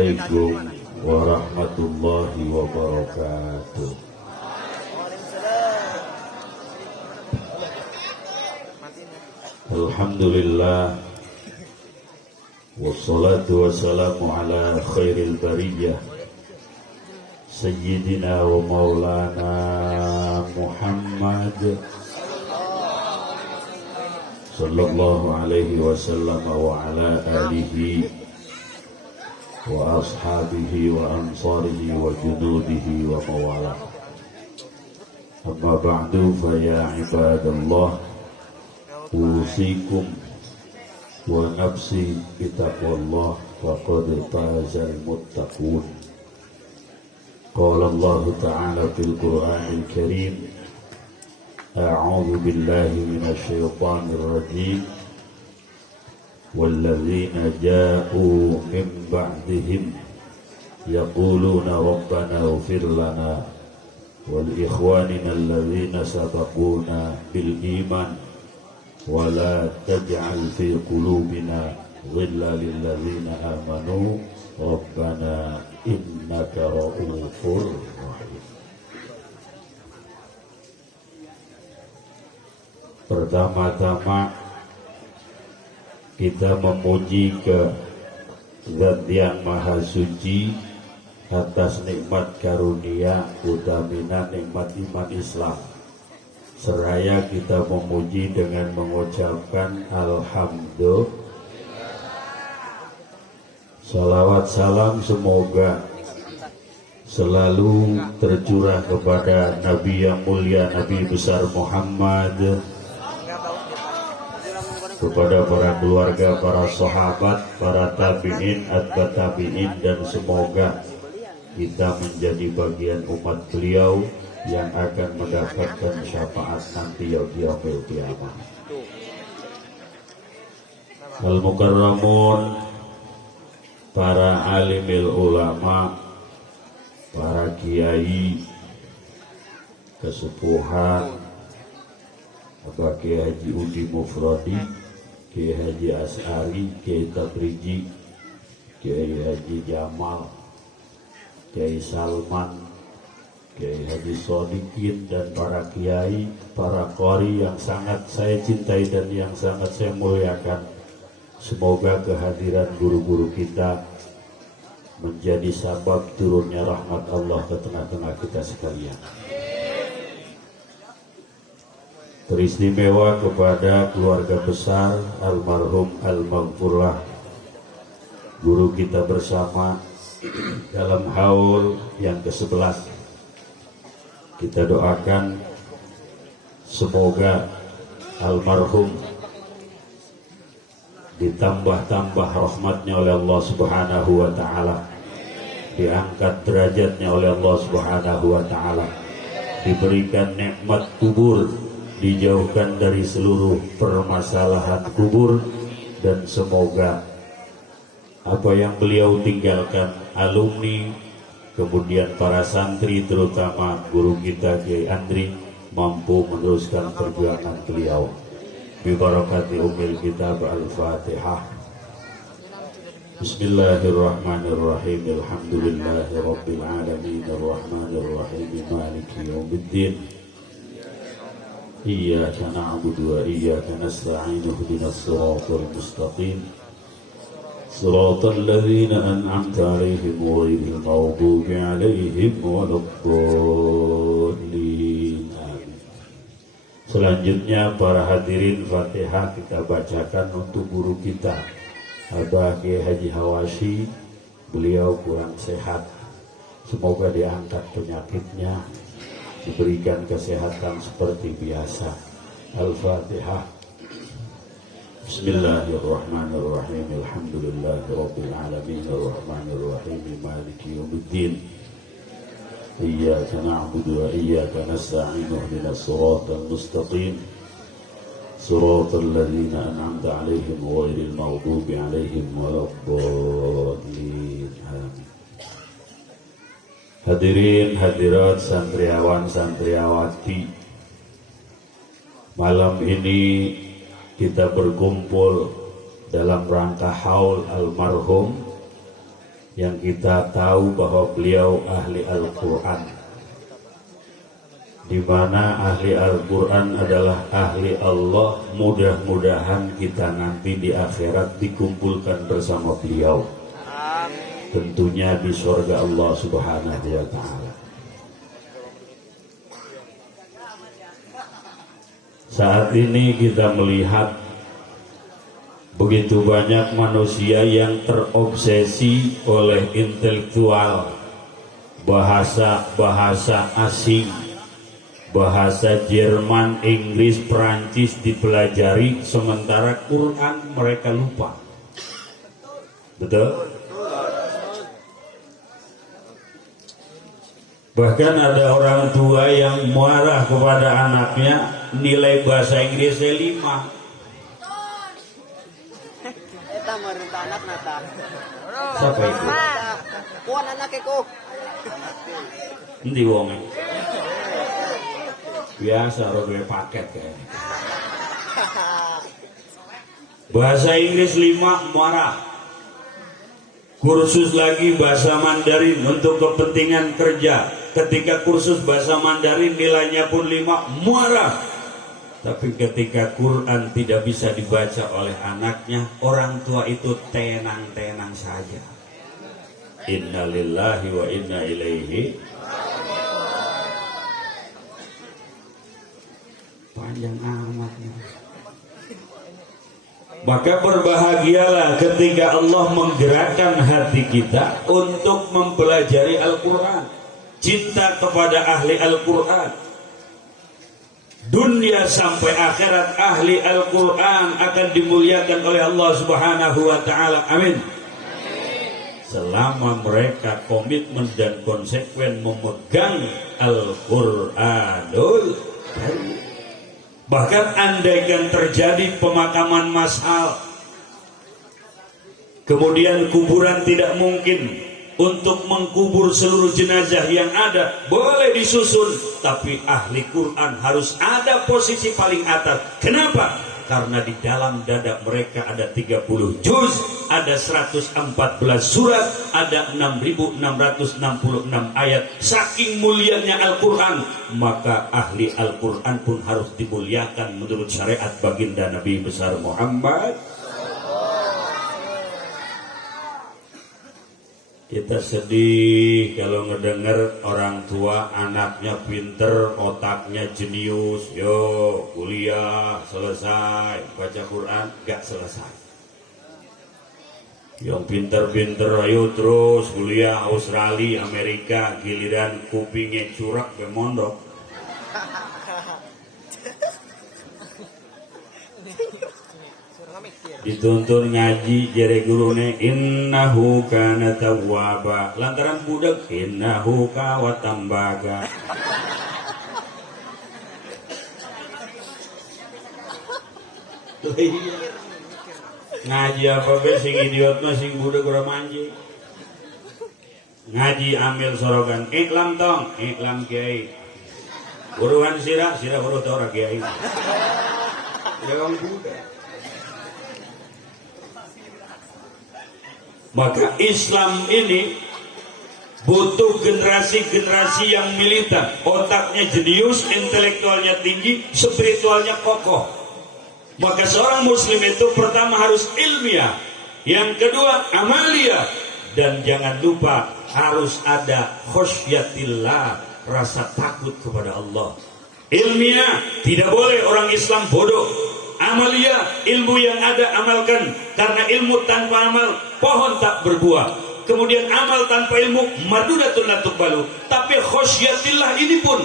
Assalamualaikum warahmatullahi wabarakatuh. Alhamdulillah, wassalatu wassalamu ala khairil bariyah Sayyidina wa maulana Muhammad sallallahu alaihi wasallam wa ala alihi wa ashabihi wa ansarihi wa junudihi wa mawalah. Amma ba'du, fa ya ibadallah, usikum wa nafsi bitaqwallah faqad fazal muttaqun. Qala Allah Ta'ala fil Qur'anil Karim, a'udzu billahi minasy syaithanir rajim. Walladzina ja'u min ba'dihim yaquluna rabbana ighfir lana wal ikhwanina alladzina sabaquna bil iman wa la taj'al fi qulubina ghillan lil ladzina amanu rabbana innaka ra'ufur rahim. Pertama-tama kita memuji ke Zat yang Maha Suci atas nikmat karunia utamina nikmat iman Islam. Seraya kita memuji dengan mengucapkan alhamdulillah. Salawat salam semoga selalu tercurah kepada Nabi yang mulia, Nabi besar Muhammad, kepada para keluarga, para sahabat, para tabi'in, atba tabi'in, dan semoga kita menjadi bagian umat beliau yang akan mendapatkan syafaat nanti yaumil qiyamah. Al-mukarramun, para alimil ulama, para kiai, kesepuhan, Bapak Kiai Haji Udi Mufradi, Kiai Haji As'ari, Kiai Tabriji, Kiai Haji Jamal, Kiai Salman, Kiai Haji Sodikin, dan para kiai, para qori yang sangat saya cintai dan yang sangat saya muliakan. Semoga kehadiran guru-guru kita menjadi sabab turunnya rahmat Allah ke tengah-tengah kita sekalian. Teristimewa kepada keluarga besar almarhum al-maghfurlah guru kita bersama dalam haul yang ke-11. Kita doakan semoga almarhum ditambah-tambah rahmatnya oleh Allah Subhanahu wa ta'ala, diangkat derajatnya oleh Allah Subhanahu wa ta'ala, diberikan nikmat kubur, dijauhkan dari seluruh permasalahan kubur, dan semoga apa yang beliau tinggalkan, alumni, kemudian para santri, terutama guru kita Kiai Andri, mampu meneruskan perjuangan beliau. Bibarakati umil kitab al-Fatihah. Bismillahirrahmanirrahim. Alhamdulillahi rabbil alamin, arrahmanirrahim, maliki yaumiddin. Iyyaka na'budu wa iyyaka nasta'in, ihdinas siratal mustaqim, siratal ladzina an'amta 'alaihim ghairil maghdubi 'alaihim waladdallin. Selanjutnya para hadirin, Fatihah kita bacakan untuk guru kita Abah Kiai Haji Hawashi. Beliau kurang sehat, semoga diangkat penyakitnya, diberikan kesehatan seperti biasa. Al-Fatihah. Bismillahirrahmanirrahim. Alhamdulillahirabbil alamin, arrahmanirrahim, maliki yaumiddin. Iyyaka na'budu wa iyyaka nasta'in, ihdinas siratal mustaqim, siratal ladzina an'amta 'alaihim ghairil maghdubi 'alaihim waladdallin. Amin. Hadirin hadirat, santriawan santriawati, malam ini kita berkumpul dalam rangka haul almarhum yang kita tahu bahwa beliau ahli Al-Quran, di mana ahli Al-Quran adalah ahli Allah. Mudah-mudahan kita nanti di akhirat dikumpulkan bersama beliau, tentunya di surga Allah Subhanahu wa Ta'ala. Saat ini kita melihat begitu banyak manusia yang terobsesi oleh intelektual, bahasa asing, bahasa Jerman, Inggris, Perancis dipelajari, sementara Quran mereka lupa. Betul? Bahkan ada orang tua yang marah kepada anaknya, nilai bahasa Inggrisnya 5. Siapa itu? Kuan anak ko. Endi wonge? Biasa rodo paket kayaknya. Bahasa Inggris 5 marah. Kursus lagi bahasa Mandarin untuk kepentingan kerja. Ketika kursus bahasa Mandarin nilainya pun 5, marah. Tapi ketika Quran tidak bisa dibaca oleh anaknya, orang tua itu tenang-tenang saja. Inna lillahi wa inna ilaihi. Panjang amat. Maka berbahagialah ketika Allah menggerakkan hati kita untuk mempelajari Al-Quran, cinta kepada ahli Al-Quran. Dunia sampai akhirat ahli Al-Quran akan dimuliakan oleh Allah Subhanahu wa Ta'ala. Amin. Selama mereka komitmen dan konsekuen memegang Al-Quranul Karim. Bahkan andaikan terjadi pemakaman massal, kemudian kuburan tidak mungkin untuk mengkubur seluruh jenazah yang ada, boleh disusun, tapi ahli Quran harus ada posisi paling atas. Kenapa? Karena di dalam dada mereka ada 30 juz, ada 114 surat, ada 6.666 ayat. Saking mulianya Al-Quran, maka ahli Al-Quran pun harus dimuliakan menurut syariat baginda Nabi besar Muhammad. Kita sedih kalau ngedengar orang tua anaknya pinter, otaknya jenius, yo kuliah selesai, baca Quran gak selesai. Yang pinter-pinter ayo terus kuliah Australia, Amerika, giliran kupingnya curak ke mondok. Dituntun ngaji jere gurune innahu kana tawwaba, lantaran budak innahu kawatambaga. Ngaji apa be sing idiot mah sing budak ora manji. Ngaji ambil sorogan iklam tong, iklam kiai. Buruan sirah buruh tau ora kiai. Jangan budak. Maka Islam ini butuh generasi-generasi yang militan, otaknya jenius, intelektualnya tinggi, spiritualnya kokoh. Maka seorang muslim itu pertama harus ilmiah, yang kedua amalia, dan jangan lupa harus ada khosyatillah, rasa takut kepada Allah. Ilmiah, tidak boleh orang Islam bodoh. Amalia, ilmu yang ada amalkan, karena ilmu tanpa amal pohon tak berbuah. Kemudian amal tanpa ilmu madudatun la tuqbalu. Tapi khosyatillah ini pun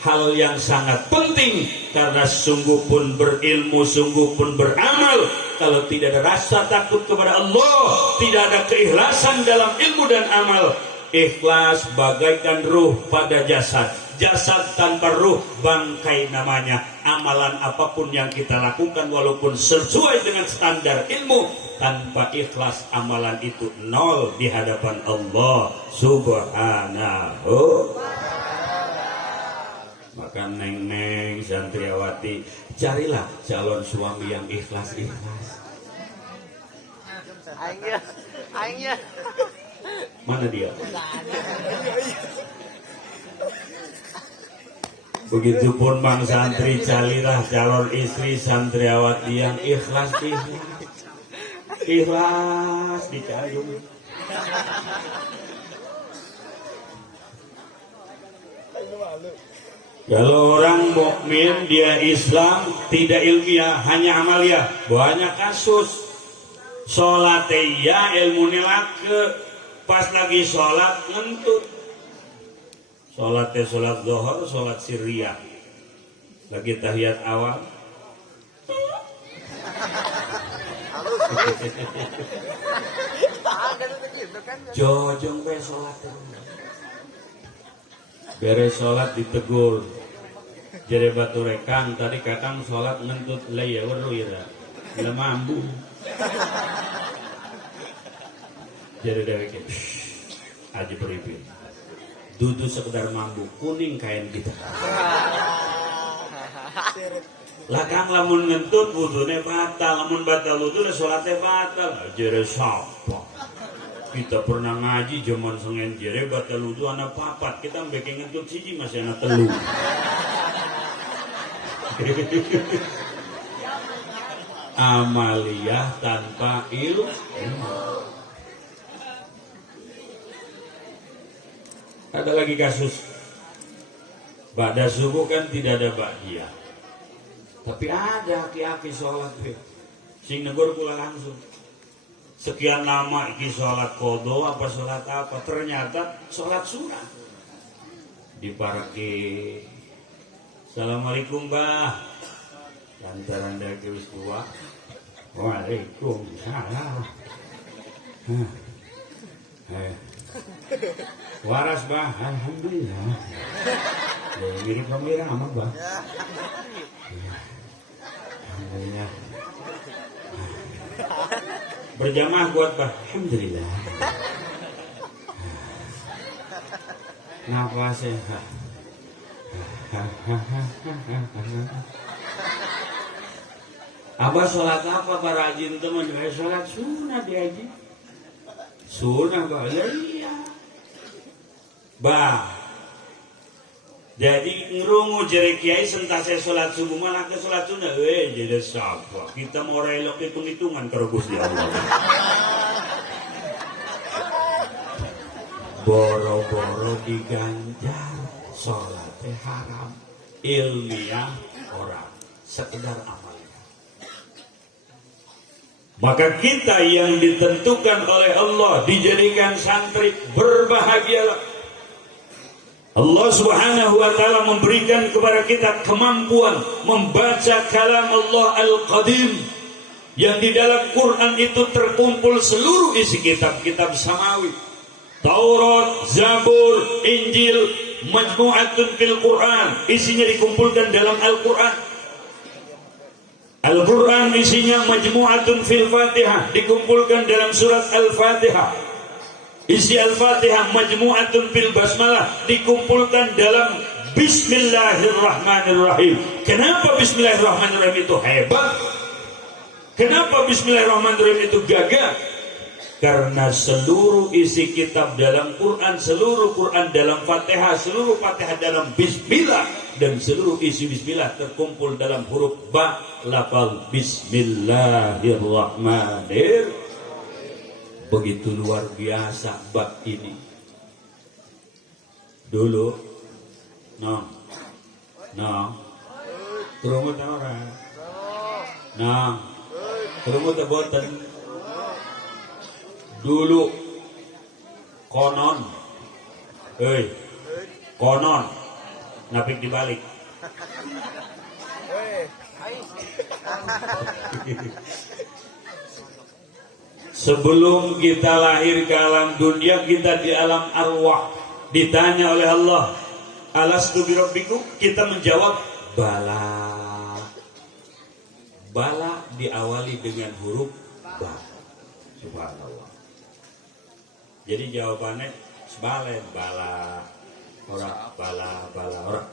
hal yang sangat penting, karena sungguh pun berilmu, sungguh pun beramal. Kalau tidak ada rasa takut kepada Allah, tidak ada keikhlasan dalam ilmu dan amal. Ikhlas bagaikan ruh pada jasad. Jasad tanpa ruh bangkai namanya. Amalan apapun yang kita lakukan walaupun sesuai dengan standar ilmu, tanpa ikhlas amalan itu nol di hadapan Allah Subhanahu. Maka neng-neng santriawati, carilah calon suami yang ikhlas-ikhlas. Aingnya. Mana dia? Begitupun bang santri calirah calon istri santriawati yang ikhlas dicayung. Kalau orang mukmin dia Islam tidak ilmiah hanya amalia, banyak kasus. Sholat ya ilmu nilake pas lagi sholat ngentut. Sholat sholat zuhur, sholat sirriyah. Lagi tahiyat awal. Jojong be sholat. Beres sholat ditegur. Jere batu rekang tadi kakang sholat ngentut laya weru ira. Bila mambu. Jere dewek aji beripin. Dudu sekedar mambu kuning kain kita. Lakang lamun ngentut wudune batal, lamun batal wudune salate batal. Jere sapa? Kita pernah ngaji zaman sengen jere batal wudu ana papat, kita mbeke ngentut siji masih ana telu. Amaliyah tanpa ilmu. Ada lagi kasus pada subuh kan tidak ada bahagia, tapi ada aki-aki sholat sing negur pula langsung sekian lama iki sholat kodo apa sholat apa, ternyata sholat sunat di parke. Assalamualaikum bah, lantaran dari wis tua. Waalaikumsalam. Waras bah, alhamdulillah. Mirip pemirsa amat bah. Alhamdulillah. Berjamaah kuat bah, alhamdulillah. Nafas sehat. Abah sholat apa para haji teman? Sholat sunnah di haji. Sunnah bah, iya. Bah, jadi ngerungu jere kiai sentase sholat subuh malah ke sholat sunnah. Jadi siapa? Kita mau relok hitung-hitungan karo Gusti Allah. Boro-boro diganjar sholatnya haram, ilmiah orang, sekedar amalnya. Maka kita yang ditentukan oleh Allah dijadikan santri, berbahagialah. Allah Subhanahu wa taala memberikan kepada kita kemampuan membaca kalam Allah Al-Qadim yang di dalam Quran itu terkumpul seluruh isi kitab-kitab samawi. Taurat, Zabur, Injil, Majmu'atun fil Quran, isinya dikumpulkan dalam Al-Quran. Al-Quran isinya Majmu'atun fil Fatihah, dikumpulkan dalam surat Al-Fatihah. Isi Al-Fatihah Majmu'atun fil Basmalah, dikumpulkan dalam Bismillahirrahmanirrahim. Kenapa Bismillahirrahmanirrahim itu hebat? Kenapa Bismillahirrahmanirrahim itu gagah? Karena seluruh isi kitab dalam Quran, seluruh Quran dalam Fatihah, seluruh Fatihah dalam Bismillah, dan seluruh isi Bismillah terkumpul dalam huruf ba, lafal Bismillahirrahmanirrahim. Begitu luar biasa bab ini. Dulu, kerumut orang, kerumut boten. Dulu konon, konon, napik dibalik. Sebelum kita lahir ke alam dunia, kita di alam arwah. Ditanya oleh Allah, alastu birabbikum? Kita menjawab bala. Bala diawali dengan huruf ba. Subhanallah. Jadi jawabannya sebalen bala, orang bala orang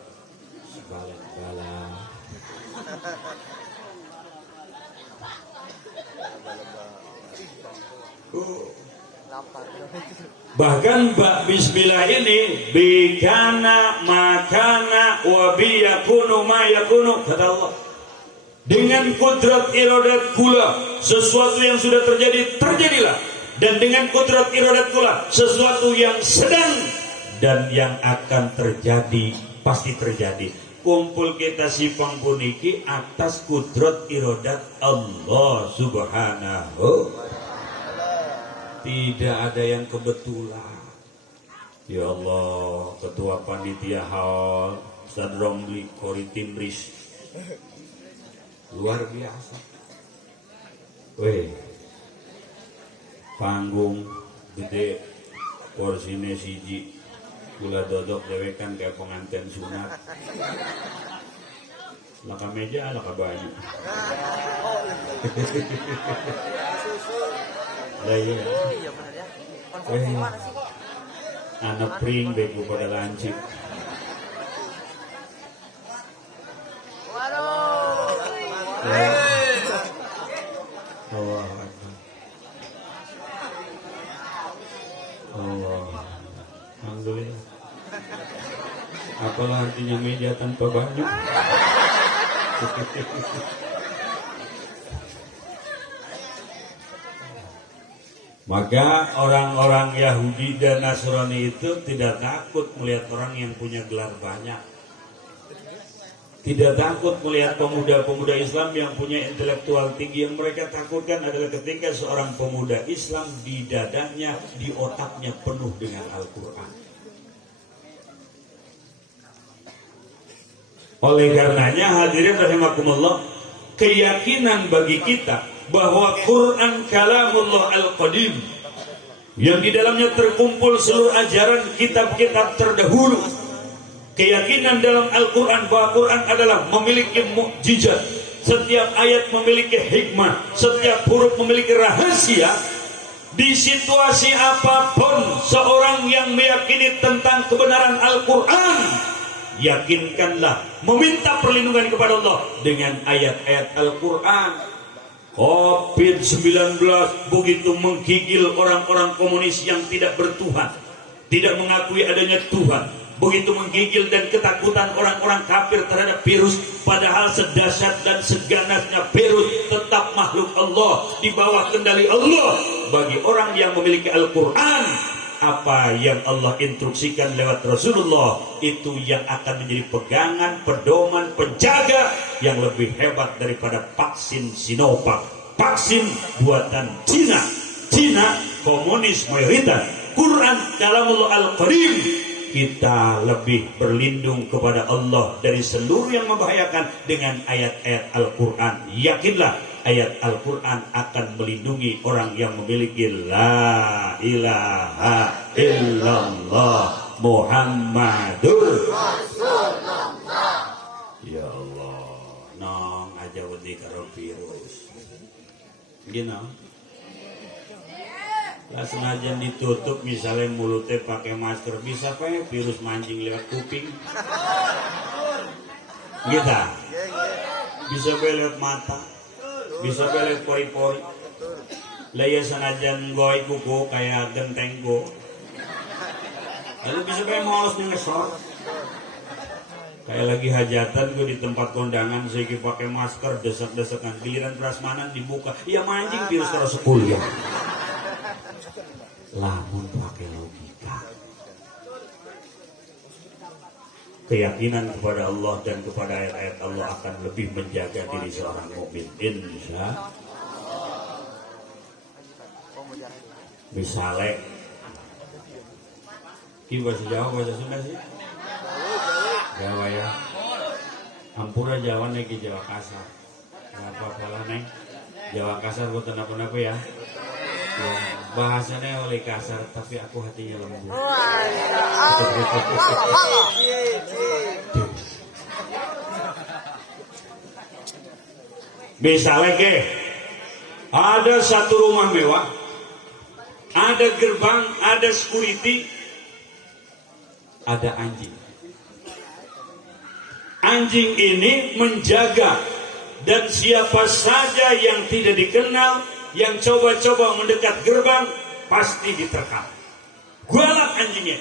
sebalen bala. Bahkan bak bismillah ini bikana makana wa biyakunu ma yakunu, kata Allah. Dengan kudrat iradat kula, sesuatu yang sudah terjadi terjadilah, dan dengan kudrat iradat kula, sesuatu yang sedang dan yang akan terjadi pasti terjadi. Kumpul kita simpang puniki atas kudrat iradat Allah subhanahu. Tidak ada yang kebetulan. Ya Allah, ketua panitia hal Ustaz Romli Kori Timris, luar biasa. Weh, panggung gede, porsinya siji, gula dodok dewekan kayak pengantin sunat. Laka meja, laka baju. Lah iya. Anak pring bego pada lancip. Allah Alhamdulillah. Apalah artinya meja tanpa baju. Maka orang-orang Yahudi dan Nasrani itu tidak takut melihat orang yang punya gelar banyak. Tidak takut melihat pemuda-pemuda Islam yang punya intelektual tinggi. Yang mereka takutkan adalah ketika seorang pemuda Islam di dadanya, di otaknya penuh dengan Al-Quran. Oleh karenanya hadirin rahimakumullah, keyakinan bagi kita bahwa Quran kalamullah al-qadim, yang di dalamnya terkumpul seluruh ajaran kitab-kitab terdahulu. Keyakinan dalam Al-Quran bahwa Quran adalah memiliki mukjizat, setiap ayat memiliki hikmah, setiap huruf memiliki rahasia. Di situasi apapun seorang yang meyakini tentang kebenaran Al-Quran, yakinkanlah meminta perlindungan kepada Allah dengan ayat-ayat Al-Quran. COVID-19 begitu menggigil orang-orang komunis yang tidak bertuhan, tidak mengakui adanya Tuhan. Begitu menggigil dan ketakutan orang-orang kafir terhadap virus, padahal sedahsyat dan seganasnya virus tetap makhluk Allah, di bawah kendali Allah. Bagi orang yang memiliki Al-Quran, apa yang Allah instruksikan lewat Rasulullah, itu yang akan menjadi pegangan, pedoman, penjaga yang lebih hebat daripada vaksin Sinovac, vaksin buatan Cina, komunis mayoritas. Quran kalamullah al-Karim, kita lebih berlindung kepada Allah dari seluruh yang membahayakan dengan ayat-ayat Al-Quran. Yakinlah ayat Al-Quran akan melindungi orang yang memiliki La ilaha illallah Muhammadur Rasulullah. Ya Allah, nong aja wedi karo virus gini. Lah senajan ditutup misalnya mulutnya pakai masker, bisa pakai virus mancing lewat kuping. Gitu. Bisa lewat mata, bisa lewat pori-pori. Lah ya senajan goy kuku kayak genteng go. Lalu bisa pakai molos ngesor. Kayak lagi hajatan gue di tempat kondangan, saya pakai masker, desek-desekan, giliran prasmanan dibuka, ya mancing virus terus 10 ya. Lamun pakai logika, keyakinan kepada Allah dan kepada ayat-ayat Allah akan lebih menjaga diri seorang mukmin. Insya misalnya ini bahasa Jawa, bahasa Sunda sih Jawa ya, Ampura Jawa nih, Jawa kasar nggak apa-apa lah neng, Jawa kasar buat apa-apa ya. Bahasanya oleh kasar, tapi aku hatinya lembut. Misalnya ada satu rumah mewah, ada gerbang, ada security, ada anjing. Anjing ini menjaga, dan siapa saja yang tidak dikenal, yang coba-coba mendekat gerbang, pasti diterkam. Galak anjingnya.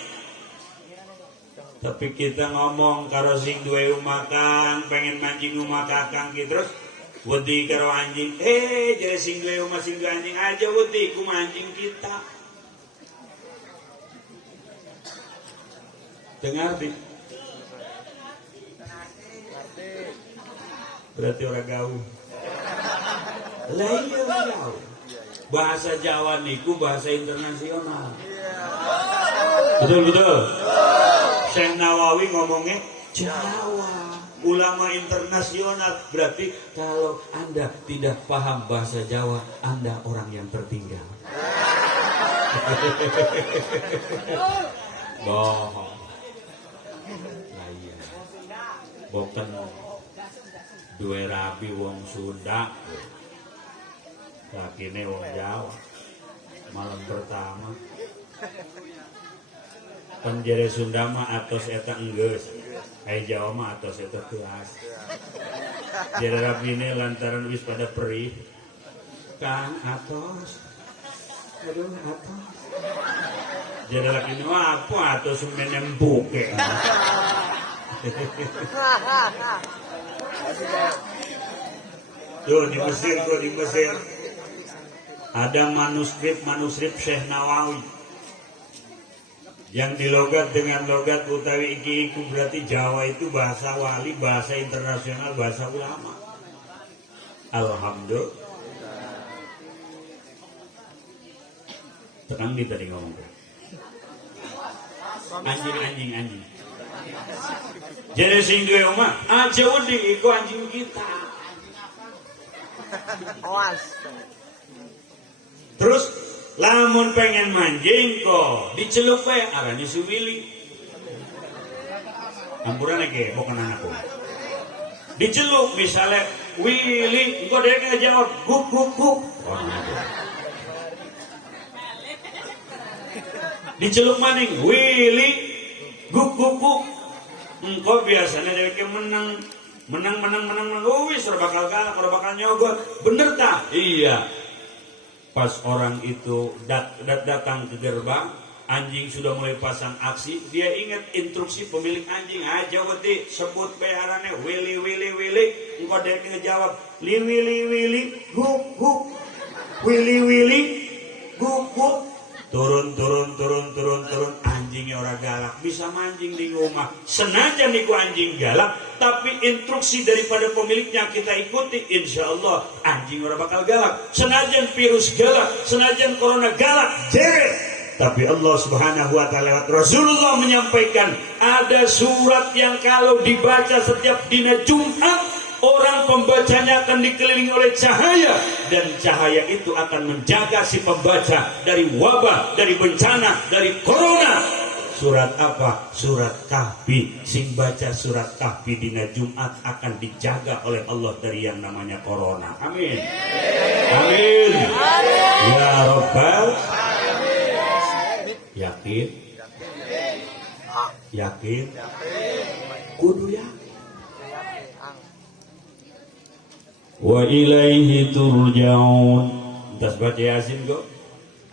Tapi kita ngomong karo sing duwe omah Kang, pengen mancing omah Kakang ki terus wedi karo anjing. Jare sing duwe omah sing duwe anjing aja wedi ku mancing kita. Dengar di. Berarti orang gaul. Lah iya gaul. Bahasa Jawa niku bahasa internasional. Betul. Syekh Nawawi ngomongnya Jawa. Ulama internasional. Berarti kalau Anda tidak paham bahasa Jawa, Anda orang yang tertinggal. Bohong. Lah iya. Boten duwe rabi wong Sunda. Lakine wong Jawa. Malam pertama penjere Sunda mah atos eta enggeus, Jawa mah atos eta teuas. Jere rabine lantaran wis pada perih. Kang atos. Aduh atos. Jere lakine mah apa atos menempuke. Tuh di Mesir ada manuskrip Syekh Nawawi yang dilogat dengan logat utawi iki iku, berarti Jawa itu bahasa wali, bahasa internasional, bahasa ulama. Alhamdulillah. Tenang nih tadi ngomong. Anjing. Jadi sing duwe omah aja wedi iku anjing kita. Awas. Terus lamun pengen manjing kok dicelup wae arane suwili. Ampurane ke bukan anakku. Dicelup misalnya Willy, engko dia ngejawab guk. Dicelup maning Willy guk. Engko biasanya dia menang. Wis bakal kalah, bakal nyogok. Bener tak? Iya. Pas orang itu datang ke gerbang, anjing sudah mulai pasang aksi. Dia ingat instruksi pemilik anjing. Aja wedi sebut bayarannya Willy. Engkau dia ngejawab Willy guk. Willy guk. Turun. Anjingnya orang galak bisa mancing di rumah. Senajan niku anjing galak, tapi instruksi daripada pemiliknya kita ikuti, insya Allah anjing orang bakal galak. Senajan virus galak, senajan corona galak, jeret. Tapi Allah Subhanahu wa ta'ala lewat Rasulullah menyampaikan ada surat yang kalau dibaca setiap dina Jumat, orang pembacanya akan dikelilingi oleh cahaya, dan cahaya itu akan menjaga si pembaca dari wabah, dari bencana, dari corona. Surat apa? Surat Kahfi. Sing baca surat Kahfi dina Jumat akan dijaga oleh Allah dari yang namanya corona. Amin. Ya Rabbal. Yakin? Kudu yakin. Wa ilaihi turja'un. Tas baca Yasin kok.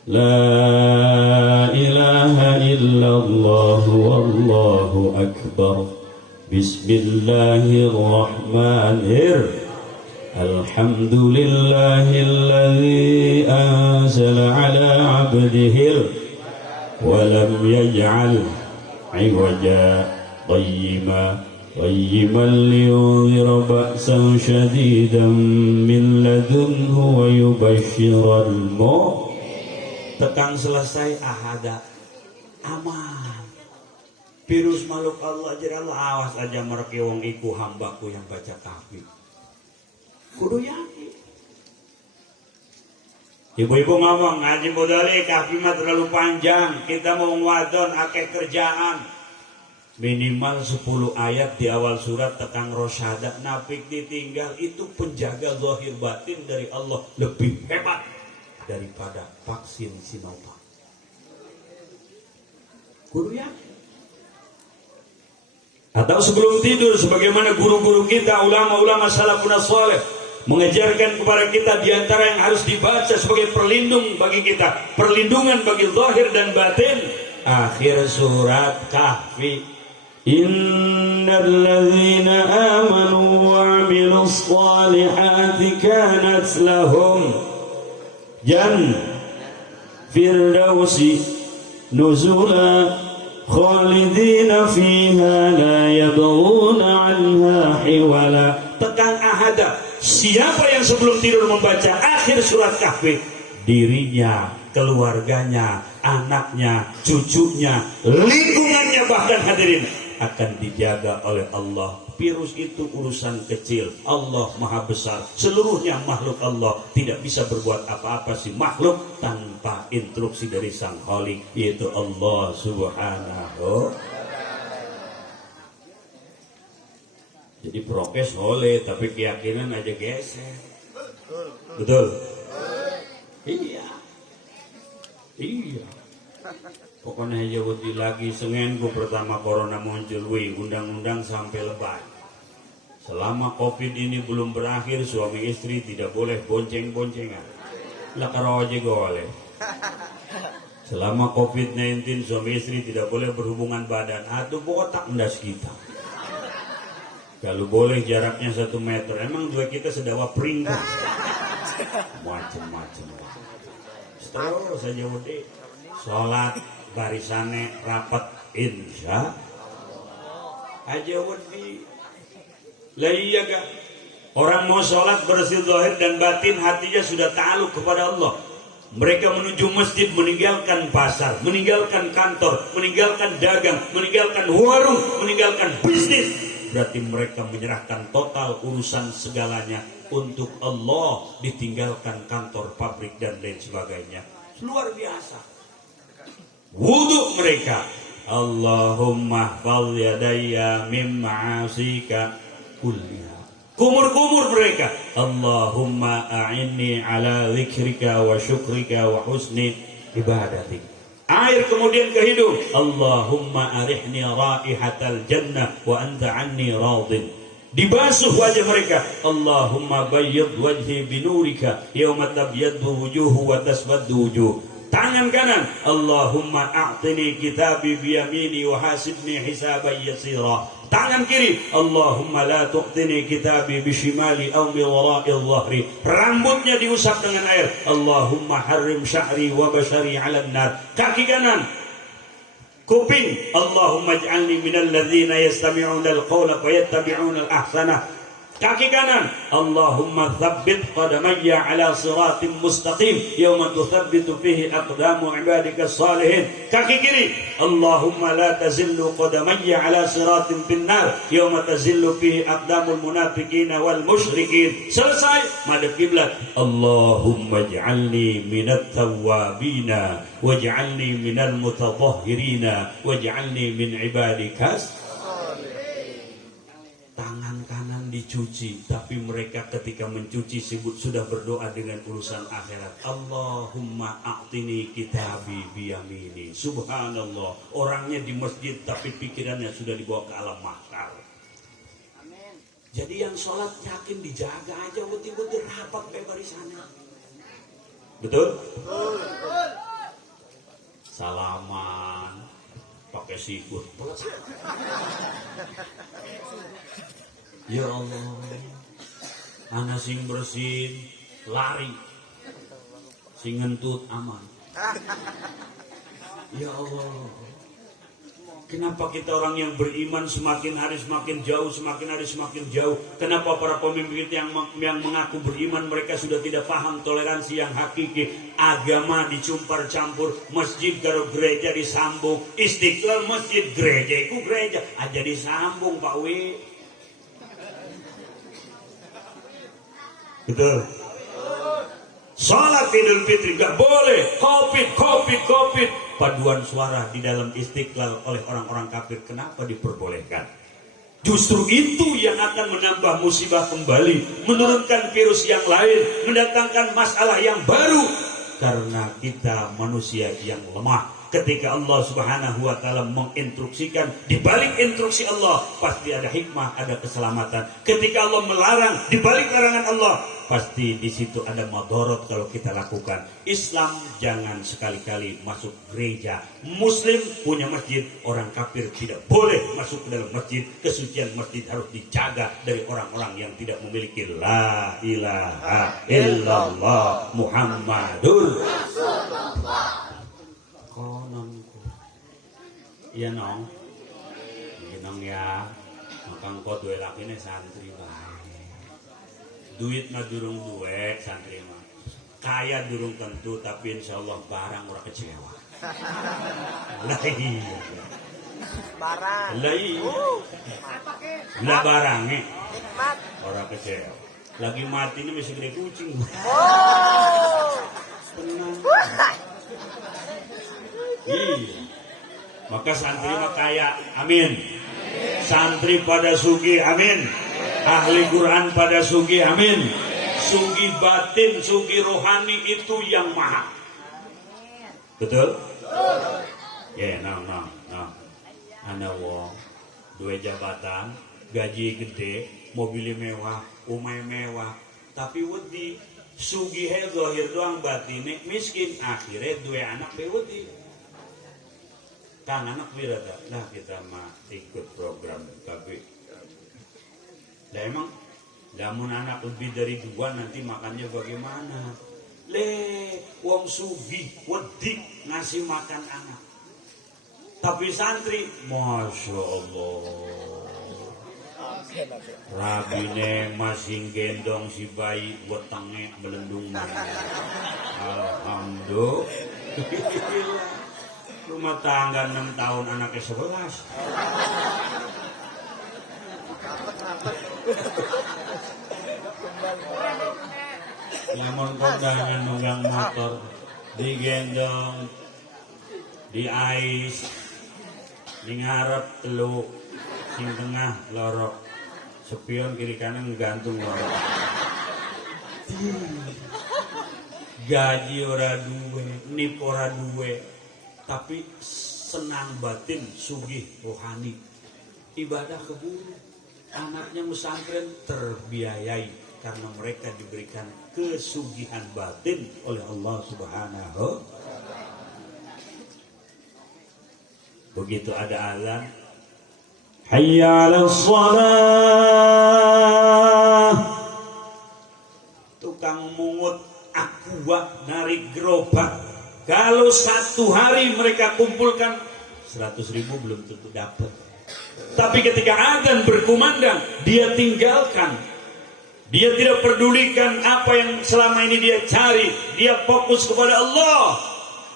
La ilaha illallah wallahu akbar. Bismillahirrahmanirrahim. Alhamdulillahilladzi anzala ala 'abdihil wa lam yaj'al 'iwaja qayyiman liyunzira ba'san shadidan min ladunhu wa yubashshiral mu'minin. Tekan selesai ahada aman. Virus makhluk Allah jadi Allah awas aja mereka wong iku hambaku yang baca Kahfi. Kudu yakin. Ibu-ibu ngomong ngaji modalnya Kahfi mah terlalu panjang. Kita mau wadon akeh kerjaan. Minimal 10 ayat di awal surat tekan rosyada. Nafik ditinggal itu penjaga zahir batin dari Allah lebih hebat daripada vaksin Sinovac. Kudu yakin. Atau sebelum tidur sebagaimana guru-guru kita ulama-ulama salafun saleh mengajarkan kepada kita di antara yang harus dibaca sebagai perlindung bagi kita, perlindungan bagi zahir dan batin, akhir surat Kahfi. Innal ladzina amanu wa 'amilus shalihati kanat lahum firdausi nuzula khalidina fiha la yabghuna 'anha hiwala. Tekan ahada, siapa yang sebelum tidur membaca akhir surat Kahfi, dirinya, keluarganya, anaknya, cucunya, lingkungannya, bahkan hadirin akan dijaga oleh Allah. Virus itu urusan kecil, Allah maha besar, seluruhnya makhluk Allah. Tidak bisa berbuat apa-apa si makhluk tanpa instruksi dari sang Khalik, yaitu Allah subhanahu. Jadi prokes boleh, tapi keyakinan aja geser. Betul? Iya. Iya. Pokoknya aja wedi lagi Seninku pertama corona muncul, undang-undang sampai lebat. Selama COVID ini belum berakhir, suami istri tidak boleh bonceng-boncengan. Lah karo aja boleh. Selama COVID-19 suami istri tidak boleh berhubungan badan. Atau botak ndas kita. Kalau boleh jaraknya 1 meter. Emang dua kita sedawa peringkat. Macam-macam. Terus saja wedi. Sholat barisannya rapat insya aja wedi. Lah iya gak? Orang mau sholat bersih zahir dan batin, hatinya sudah ta'aluk kepada Allah. Mereka menuju masjid, meninggalkan pasar, meninggalkan kantor, meninggalkan dagang, meninggalkan warung, meninggalkan bisnis. Berarti mereka menyerahkan total urusan segalanya untuk Allah, ditinggalkan kantor, pabrik dan lain sebagainya. Luar biasa. Wudhu mereka, Allahumma fal yadayya mim ma'asika kulliha. Kumur-kumur mereka, Allahumma a'inni ala zikrika wa syukrika wa husni ibadatik. Air kemudian ke hidung, Allahumma arihni raihatal jannah wa anta anni radin. Dibasuh wajah mereka, Allahumma bayyid wajhi binurika yawma tabyaddu wujuhu wa taswaddu wujuh. Tangan kanan, Allahumma a'tini kitabi biyamini wa hasibni hisaban yasira. Tangan kiri, Allahumma la tu'tini kitabi bishimali aw min wara'il dhahri. Rambutnya diusap dengan air, Allahumma harrim sya'ri wa bashari 'alan nar. Kaki kanan, kuping, Allahumma ij'alni minal ladzina yastami'una al-qawla fayattabi'una al-ahsana. Kaki kanan, Allahumma tsabbit qadamayya ala siratim mustaqim yawma tuthabbitu fihi aqdamu ibadika salihin. Kaki kiri, Allahumma la tazillu qadamayya ala siratim finnar yawma tazillu fihi aqdamul munafiqina wal musyrikin. Selesai, madhab kiblat, Allahumma ij'alni minat tawwabina waj'alni minal mutatahhirina waj'alni min ibadikas. Tangan kanan dicuci, tapi mereka ketika mencuci sudah berdoa dengan urusan akhirat. Allahumma a'tini kitabi biyamini. Subhanallah, orangnya di masjid tapi pikirannya sudah dibawa ke alam mahsyar. Amin. Jadi yang sholat yakin dijaga aja, betul-betul rapat kayak barisannya. Betul? Betul. Salaman pakai sikut. Ya Allah, ana sing bersin lari, sing ngentut aman. Ya Allah, kenapa kita orang yang beriman semakin hari semakin jauh, semakin hari semakin jauh? Kenapa para pemimpin yang mengaku beriman mereka sudah tidak paham toleransi yang hakiki? Agama dicampur, masjid karo gereja disambung, Istiqlal masjid, gereja itu gereja aja disambung Pak Wi. Betul. Salat Idul Fitri gak boleh. Covid. Paduan suara di dalam Istiqlal oleh orang-orang kafir. Kenapa diperbolehkan? Justru itu yang akan menambah musibah kembali, menurunkan virus yang lain, mendatangkan masalah yang baru. Karena kita manusia yang lemah, ketika Allah Subhanahu wa taala menginstruksikan, di balik instruksi Allah pasti ada hikmah, ada keselamatan. Ketika Allah melarang, di balik larangan Allah pasti di situ ada madorot kalau kita lakukan. Islam jangan sekali-kali masuk gereja. Muslim punya masjid, orang kafir tidak boleh masuk ke dalam masjid. Kesucian masjid harus dijaga dari orang-orang yang tidak memiliki la ilaha illallah Muhammadur Rasulullah. Kononku. Iya nong. Iya nong ya. Makang kau dua laki ini santri baik. Duit mah durung duwe santri mah. Kaya durung tentu, tapi insya Allah barang ora kecewa. Lah iya. Barang. Lah iya. Lah barangnya Nikmat. ora kecewa. Lagi mati ini masih gede kucing. Oh. Tenang. Iya. Maka santri mah kaya, amin. Santri pada sugi, amin. Ahli Quran pada sugi, amin. Sugi batin, sugi rohani itu yang mahal. Betul? Ya, nah. Ana wong dua jabatan, gaji gede, mobil mewah, umay mewah, tapi wedi sugi he zahir doang batine miskin, akhirnya dua anak be wedi. Kang anak wirada, lah kita mah ikut program KB. Lah emang lamun anak lebih dari dua nanti makannya bagaimana? Wong sugih wedi ngasih makan anak. Tapi santri, masya Allah, rabine masih gendong si bayi wetenge melendung. Alhamdulillah. Rumah tangga 6 tahun anaknya 11. Nyamun kondangan nunggang motor, digendong, di ais, di ngarep teluk, sing tengah lorok, sepion kiri kanan gantung lorok. Gaji ora duwe, nip ora duwe, tapi senang batin, sugih rohani, ibadah keburu. Anaknya pesantren terbiayai karena mereka diberikan kesugihan batin oleh Allah Subhanahu. Begitu ada azan, hayya 'alas shalah, tukang mungut aqua narik gerobak. Kalau satu hari mereka kumpulkan 100.000 belum tentu dapat. Tapi ketika azan berkumandang, dia tinggalkan. Dia tidak pedulikan apa yang selama ini dia cari. Dia fokus kepada Allah.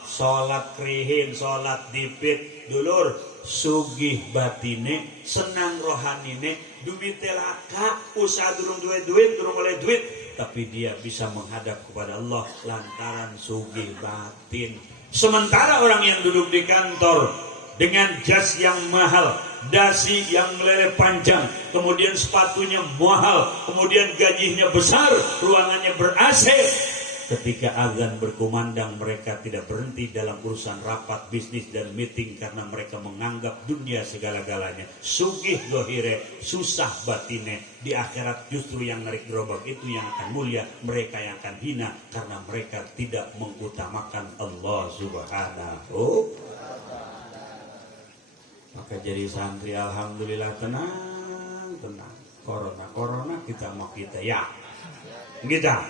Sholat krihin, sholat dipit, dulur, sugih batine, senang rohanine, duit telaka, usaha durung duit, durung oleh duit. Tapi dia bisa menghadap kepada Allah lantaran sugih batin. Sementara orang yang duduk di kantor dengan jas yang mahal, dasi yang meleleh panjang, kemudian sepatunya mahal, kemudian gajinya besar, ruangannya ber-AC. Ketika azan berkumandang, mereka tidak berhenti dalam urusan rapat, bisnis, dan meeting karena mereka menganggap dunia segala-galanya. Sugih dohire, susah batine. Di akhirat justru yang narik gerobak itu yang akan mulia, mereka yang akan hina karena mereka tidak mengutamakan Allah Subhanahu. Maka jadi santri alhamdulillah tenang. Corona kita mau kita ya. Kita.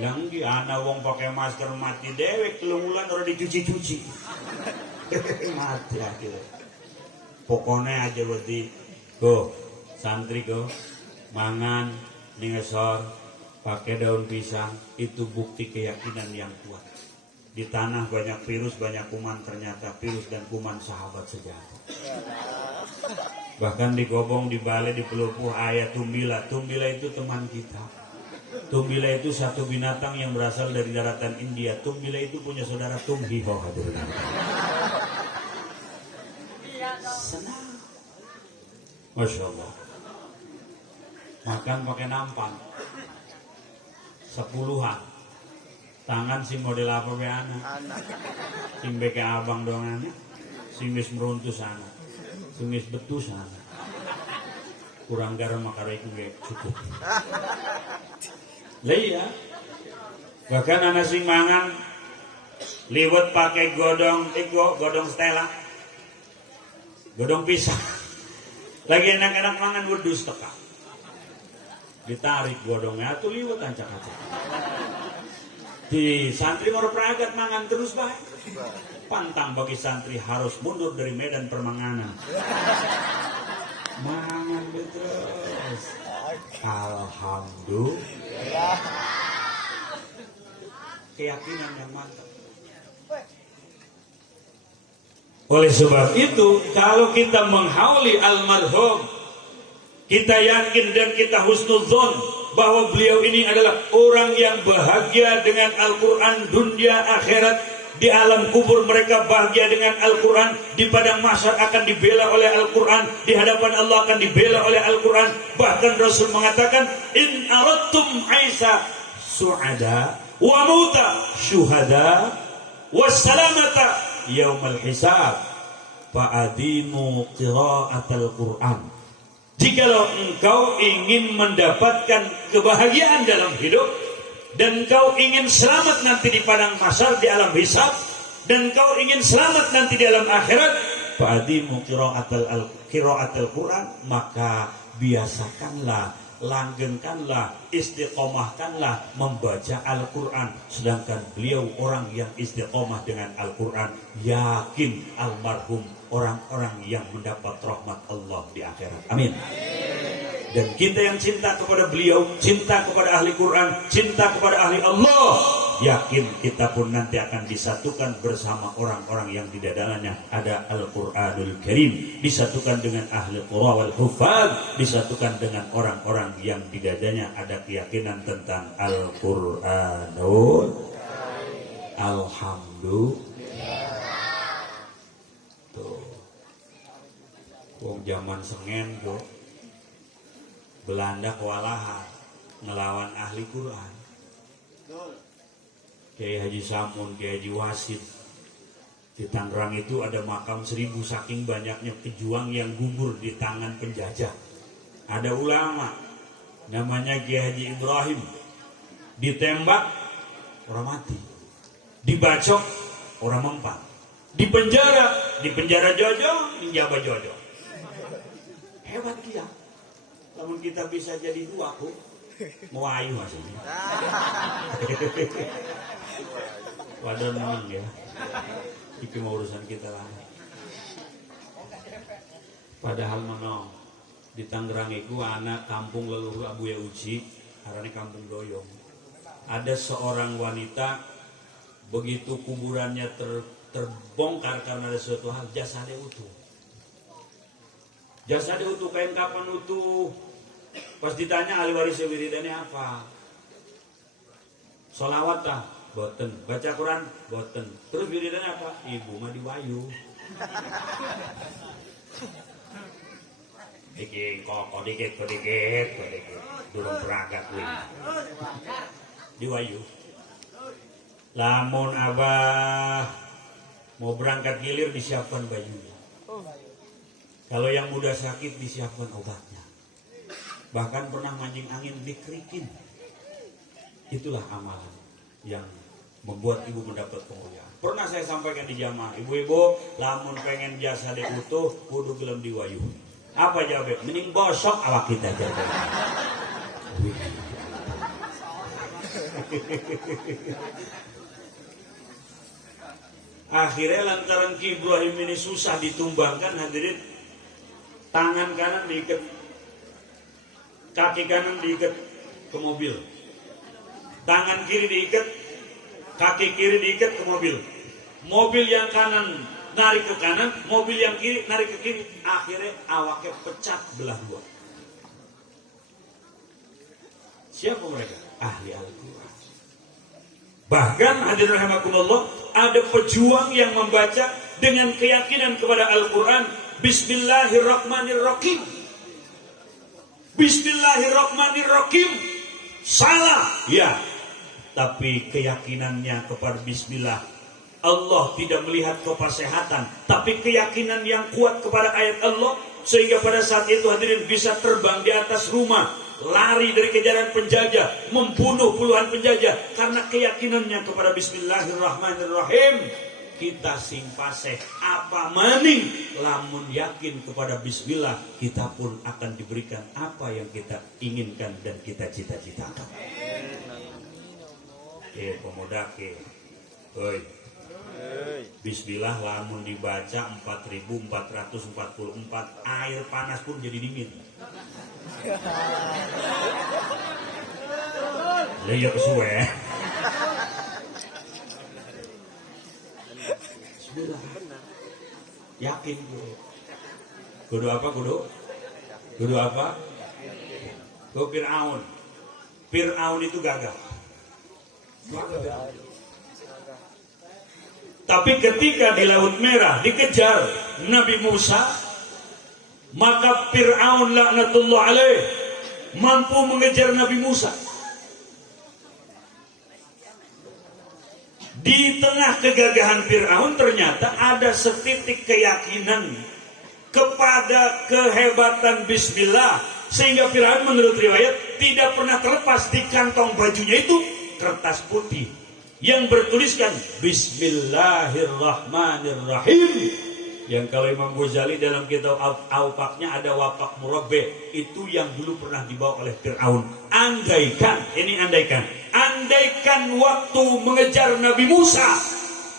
Langgi anak wong pakai masker mati dewek kelumulan orang dicuci-cuci. Mati akhirnya. Pokoknya aja berarti go santri go mangan ningesor pakai daun pisang, itu bukti keyakinan yang kuat. Di tanah banyak virus, banyak kuman, ternyata virus dan kuman sahabat sejati. Bahkan di Gobong, di Bale, di Pelupuh ayat Tumbila. Tumbila itu teman kita. Tumbila itu satu binatang yang berasal dari daratan India. Tumbila itu punya saudara Tumhiho. Senang. Masya Allah. Makan pakai nampan. 10-an. Tangan sing model apa be anak? Anak. Sing beke abang dongannya. Sing wis meruntus anak. Sing wis betus anak. Kurang garam makara iku ge cukup. Lah iya. Bahkan anak sing mangan liwet pakai godong Stella. Godong pisang. Lagi enak-enak mangan wedus teka. Ditarik godongnya atuh liwet ancak-ancak. Di santri mau peragat mangan terus baik. Pantang bagi santri harus mundur dari medan permanganan. Mangan terus. Alhamdulillah. Keyakinan yang mantap. Oleh sebab itu, kalau kita menghauli almarhum, kita yakin dan kita husnudzon bahwa beliau ini adalah orang yang bahagia dengan Al-Quran dunia akhirat. Di alam kubur mereka bahagia dengan Al-Quran, di padang mahsyar akan dibela oleh Al-Quran, di hadapan Allah akan dibela oleh Al-Quran. Bahkan Rasul mengatakan, in aradtum aisa su'ada wa mauta syuhada wassalamata yaumal hisab fa'adimu qira'atal Quran. Jikalau engkau ingin mendapatkan kebahagiaan dalam hidup dan engkau ingin selamat nanti di padang mahsyar di alam hisab dan engkau ingin selamat nanti di alam akhirat, fa'adimu qira'atal Quran, maka biasakanlah, langgengkanlah, istiqomahkanlah membaca Al-Quran. Sedangkan beliau orang yang istiqomah dengan Al-Quran, yakin almarhum orang-orang yang mendapat rahmat Allah di akhirat. Amin. Dan kita yang cinta kepada beliau, cinta kepada ahli Quran, cinta kepada ahli Allah, yakin kita pun nanti akan disatukan bersama orang-orang yang di dalamnya ada Al-Quranul Karim, disatukan dengan ahli Qura wal Hufad, disatukan dengan orang-orang yang di dadanya ada keyakinan tentang Al-Quranul. Alhamdulillah. Tuh. Wong zaman sengen tuh. Belanda kewalahan ngelawan ahli Quran. Kiai Haji Samun, Kiai Haji Wasid. Di Tangerang itu ada makam 1000 saking banyaknya pejuang yang gugur di tangan penjajah. Ada ulama namanya Kiai Haji Ibrahim. Ditembak orang mati. Dibacok orang mempan. Di penjara jojo, menjabat jojo. Hebat dia. Namun kita bisa jadi dua kok. Mau ayu maksudnya. Waduh memang ya. Itu mau urusan kita lah. Padahal menong di Tangerang itu anak kampung leluhur Abu Yauci, karena kampung Doyong. Ada seorang wanita begitu kuburannya terbongkar karena ada suatu hal, jasadnya utuh. Jasadnya utuh, kain kapan utuh. Pas ditanya ahli waris wiridannya apa? Sholawat tak? Boten. Baca Quran? Boten. Terus wiridannya apa? Ibu mah diwayu. Dikit. Durung peragat gue. Diwayu. Lamun abah mau berangkat gilir disiapkan bajunya. Kalau yang muda sakit disiapkan obatnya. Bahkan pernah mancing angin dikerikin. Itulah amalan yang membuat ibu mendapat kemuliaan. Pernah saya sampaikan di jamaah, ibu-ibu lamun pengen jasa utuh kudu gelem diwayu. Apa jawabnya? Mending bosok awak kita jadi. Akhirnya lantaran Ki Ibrahim ini susah ditumbangkan, hadirin, tangan kanan diikat, kaki kanan diikat ke mobil, tangan kiri diikat, kaki kiri diikat ke mobil. Mobil yang kanan narik ke kanan, mobil yang kiri narik ke kiri. Akhirnya awaknya pecah belah dua. Siapa mereka? Ahli Al-Quran. Bahkan hadirin rahimakumullah, ada pejuang yang membaca dengan keyakinan kepada Al-Quran. Bismillahirrahmanirrahim. Bismillahirrahmanirrahim. Salah, ya. tapi keyakinannya kepada bismillah. Allah tidak melihat kesehatan, tapi keyakinan yang kuat kepada ayat Allah, sehingga pada saat itu hadirin bisa terbang di atas rumah, lari dari kejaran penjajah, membunuh puluhan penjajah karena keyakinannya kepada bismillahirrahmanirrahim. Kita sing paseh apa maning lamun yakin kepada bismillah, kita pun akan diberikan apa yang kita inginkan dan kita cita-citakan. Pemuda ke oi, bismillah lamun dibaca 4444, air panas pun jadi dingin. Iya kesuwe. Bismillah. Yakin gue. Kudu apa kudu? Kudu apa? Kudu Fir'aun. Fir'aun itu gagah. Tapi ketika di Laut Merah dikejar Nabi Musa, maka Fir'aun laknatullah alaih mampu mengejar Nabi Musa. Di tengah kegagahan Fir'aun ternyata ada setitik keyakinan kepada kehebatan bismillah, sehingga Fir'aun menurut riwayat tidak pernah terlepas di kantong bajunya itu kertas putih yang bertuliskan Bismillahirrahmanirrahim. Yang kalau Imam Ghazali dalam kitab Al-Awfaqnya ada wafak murabbe, itu yang dulu pernah dibawa oleh Fir'aun. Andaikan waktu mengejar Nabi Musa,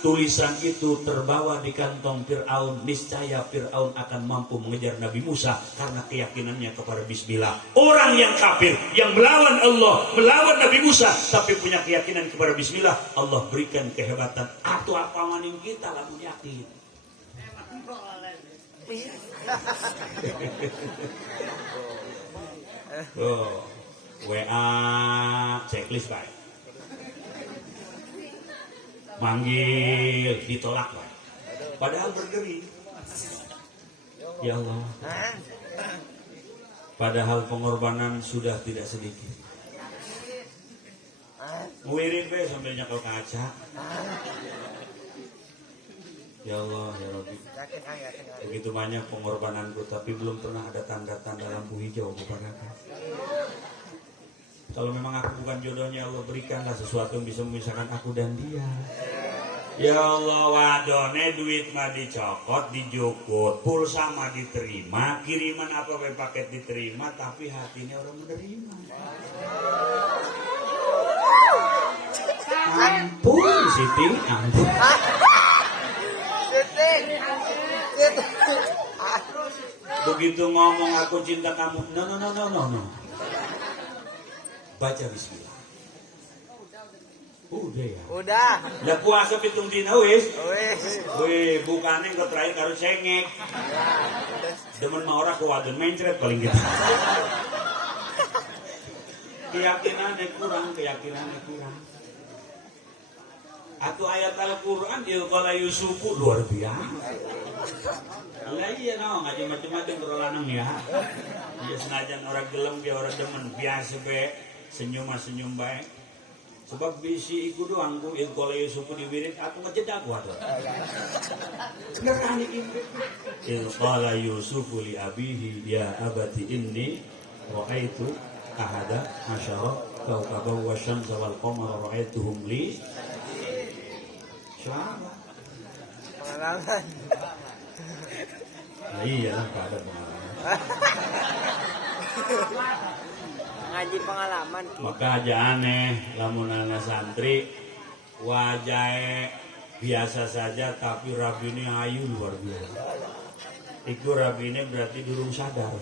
tulisan itu terbawa di kantong Fir'aun, niscaya Fir'aun akan mampu mengejar Nabi Musa karena keyakinannya kepada bismillah. Orang yang kafir, yang melawan Allah, melawan Nabi Musa, tapi punya keyakinan kepada bismillah, Allah berikan kehebatan. Atau apa maning kita lamun yakin. Oh, WA checklist baik. Manggil ditolak baik. Padahal berdiri. Ya Allah. Padahal pengorbanan sudah tidak sedikit. Wirid be sambil nyekel kaca. Ya Allah, ya Rabbi. Begitu banyak pengorbananku, tapi belum pernah ada tanda-tanda lampu hijau kepadaku. Kalau memang aku bukan jodohnya, Allah berikanlah sesuatu yang bisa memisahkan aku dan dia. Ya Allah, wadone duit mah dicokot, dijukut, pulsa mah diterima, kiriman apa paket diterima, tapi hatinya orang menerima. Ampun, Siti, ampun. Begitu ngomong aku cinta kamu, no. Baca bismillah. Udah ya. Udah. Lah puasa pitung dina wis. Wih, bukane kok terakhir karo cengek. Demen mah ora kuwadon mencret paling gitu. Keyakinannya kurang. Atau ayat Al-Quran Ilqala Yusufu luar biasa. Lah iya no, ngaji macam-macam berolanang ya. Dia senajan orang gelem dia orang demen biasa be, senyum baik. Sebab bisi iku doang ku Ilqala Yusufu diwirid aku ngejedak waduh. Ngerani ini. Ilqala Yusufu li abihi ya abati inni ra'aitu ahada asyara kawkaban wa syamsa wal qamara ra'aituhum li pengalaman. Nah, iya lah, gak ada pengalaman. Ngaji pengalaman. Maka aja aneh, lamun anak santri wajah biasa saja, tapi rabine ayu luar biasa. Iku rabine berarti durung sadar.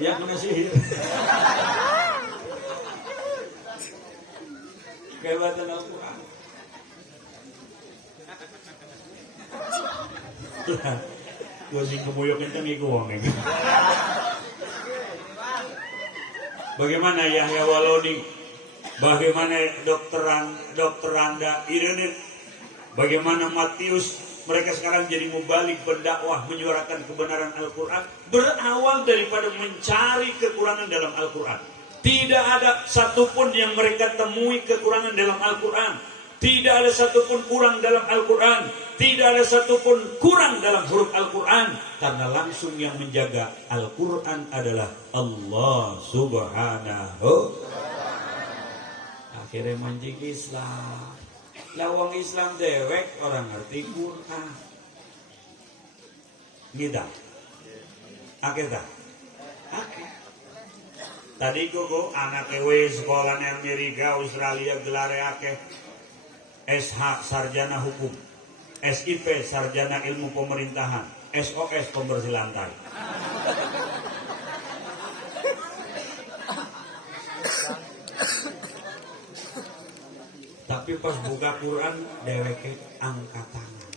Ya kena sihir. Kehebatan Al-Quran. Gue sing kemuyok itu ngiku wong. Bagaimana Yahya Walodi? Bagaimana dokter Anda Irene? Bagaimana Matius mereka sekarang jadi mubalik berdakwah menyuarakan kebenaran Al-Quran, berawal daripada mencari kekurangan dalam Al-Quran. Tidak ada satupun yang mereka temui kekurangan dalam Al-Quran. Tidak ada satupun kurang dalam Al-Quran. Tidak ada satupun kurang dalam huruf Al-Quran. Karena langsung yang menjaga Al-Quran adalah Allah Subhanahu. Akhirnya mancing Islam. Lawang Islam dewek orang ngerti Quran. Gitu. Akhirnya. Tadi kok anak ewe sekolah di Amerika, Australia gelare akeh. SH Sarjana Hukum, SIP Sarjana Ilmu Pemerintahan, SOS Pembersih Lantai. Tapi pas buka Quran deweke angkat tangan.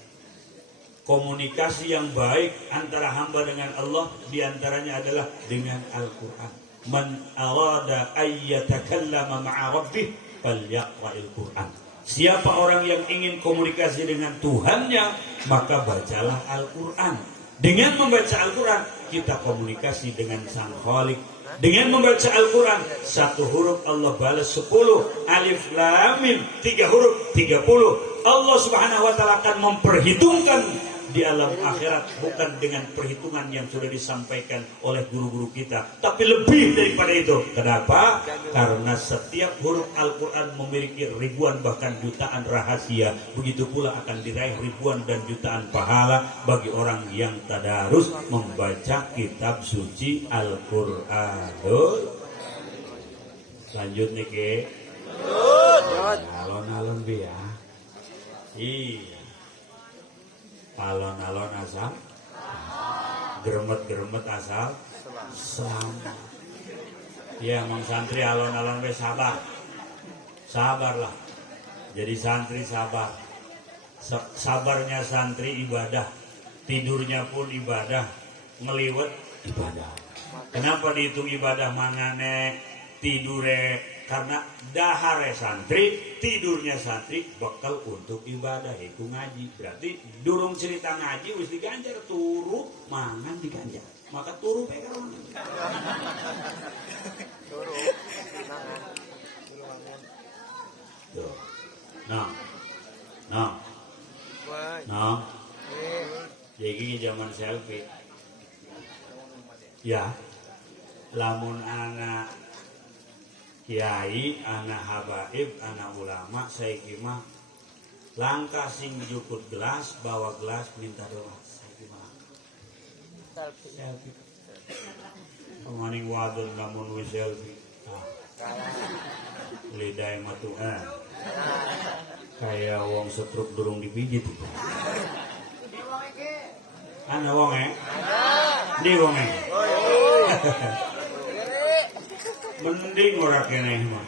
Komunikasi yang baik antara hamba dengan Allah diantaranya adalah dengan Al-Quran. Man arada ayyatakallama ma'a rabbih falyaqra'il Quran. Siapa orang yang ingin komunikasi dengan Tuhannya, maka bacalah Al-Quran. Dengan membaca Al-Quran, kita komunikasi dengan Sang Khalik. Dengan membaca Al-Quran, satu huruf Allah balas 10. Alif Lam Mim, 3 huruf 30. Allah Subhanahu wa Ta'ala akan memperhitungkan di alam akhirat, bukan dengan perhitungan yang sudah disampaikan oleh guru-guru kita, tapi lebih daripada itu. Kenapa? Karena setiap huruf Al-Quran memiliki ribuan bahkan jutaan rahasia. Begitu pula akan diraih ribuan dan jutaan pahala bagi orang yang tadarus membaca kitab suci Al-Quran. Lanjut nih ke alon-alon biya. Iya, alon-alon asal geremet-geremet asal selamat. Ya emang santri alon-alon be sabar. Sabarlah. Jadi santri sabar. Sabarnya santri ibadah. Tidurnya pun ibadah. Ngeliwet ibadah. Kenapa dihitung ibadah mangane tidure? Karena dahare santri, tidurnya santri bekal untuk ibadah, itu ngaji. Berarti durung cerita ngaji wis diganjar, turu mangan diganjar. Maka turu pekarona. Turu mangan. Tuh. Nah. Jadi zaman selfie. Ya. Lamun anak kiai, anak habaib, anak ulama, saiki mah langkah sing jukut gelas, bawa gelas minta doa. Saiki mah selfie. Pemaning wadon lamun wis selfie. Lidah matu kayak wong setruk durung dipijit. Ana wong di wong mending ora keneh mah.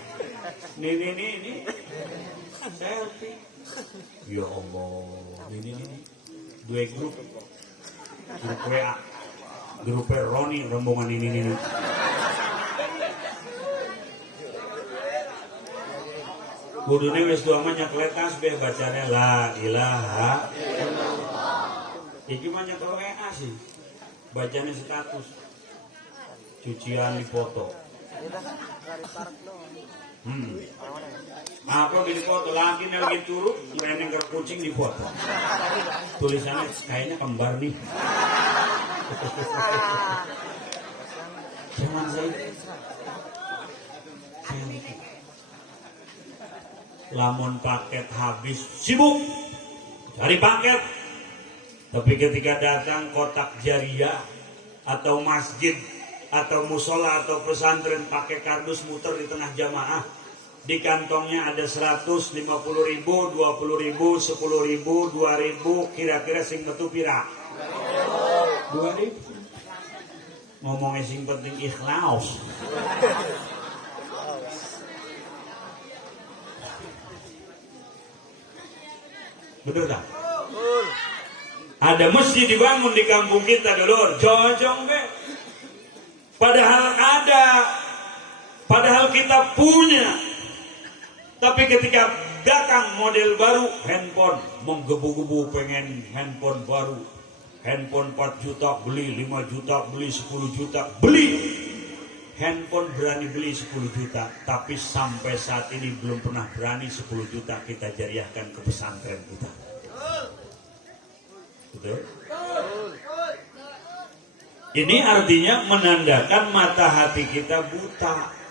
Ini selfie. Ya Allah, ini dua grup WA, grup Roni rombongan ini. Kudune wis dua mah nyak tasbih bacane la ilaha illallah. Iki mah nyak WA sih. Bacane status. Cucian dipoto. Apa gini foto lagi nih lagi turun ngereng kucing di foto. Tulisannya kayaknya kembar nih. Jangan saya. Lamun paket habis sibuk cari paket. Tapi ketika datang kotak jariah atau masjid atau musola atau pesantren pakai kardus muter di tengah jamaah, di kantongnya ada 150.000, 20.000, 10.000, 2.000, kira-kira sing metu pira? 2.000. Ngomongnya sing penting ikhlas. Betul tak? Ada masjid dibangun di kampung kita dulu, jojong be. Padahal ada, padahal kita punya. Tapi ketika dakang model baru handphone, menggebu-gebu pengen handphone baru. Handphone 4 juta beli, 5 juta beli, 10 juta beli. Handphone berani beli 10 juta, tapi sampai saat ini belum pernah berani 10 juta kita jariahkan ke pesantren kita. Betul? Ini artinya menandakan mata hati kita buta.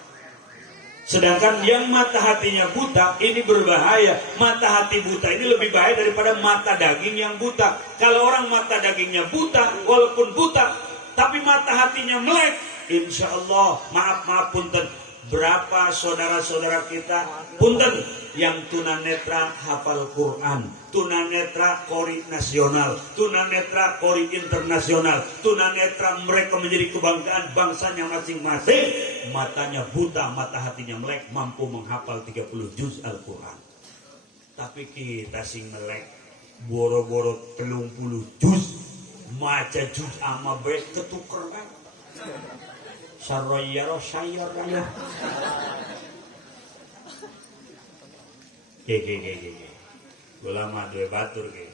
Sedangkan yang mata hatinya buta ini berbahaya. Mata hati buta ini lebih bahaya daripada mata daging yang buta. Kalau orang mata dagingnya buta, walaupun buta, tapi mata hatinya melek, insya Allah, maaf punten, berapa saudara-saudara kita punten yang tunanetra hafal Quran, tunanetra kori nasional, tunanetra kori internasional, tunanetra mereka menjadi kebanggaan bangsanya masing-masing, matanya buta, mata hatinya melek, mampu menghafal 30 juz Al-Quran. Tapi kita sing melek boro-boro 30 juz, maca juz ama baik ketuker kan. Saroyaro sayar raya. Ge. Gula mah dua batur ge.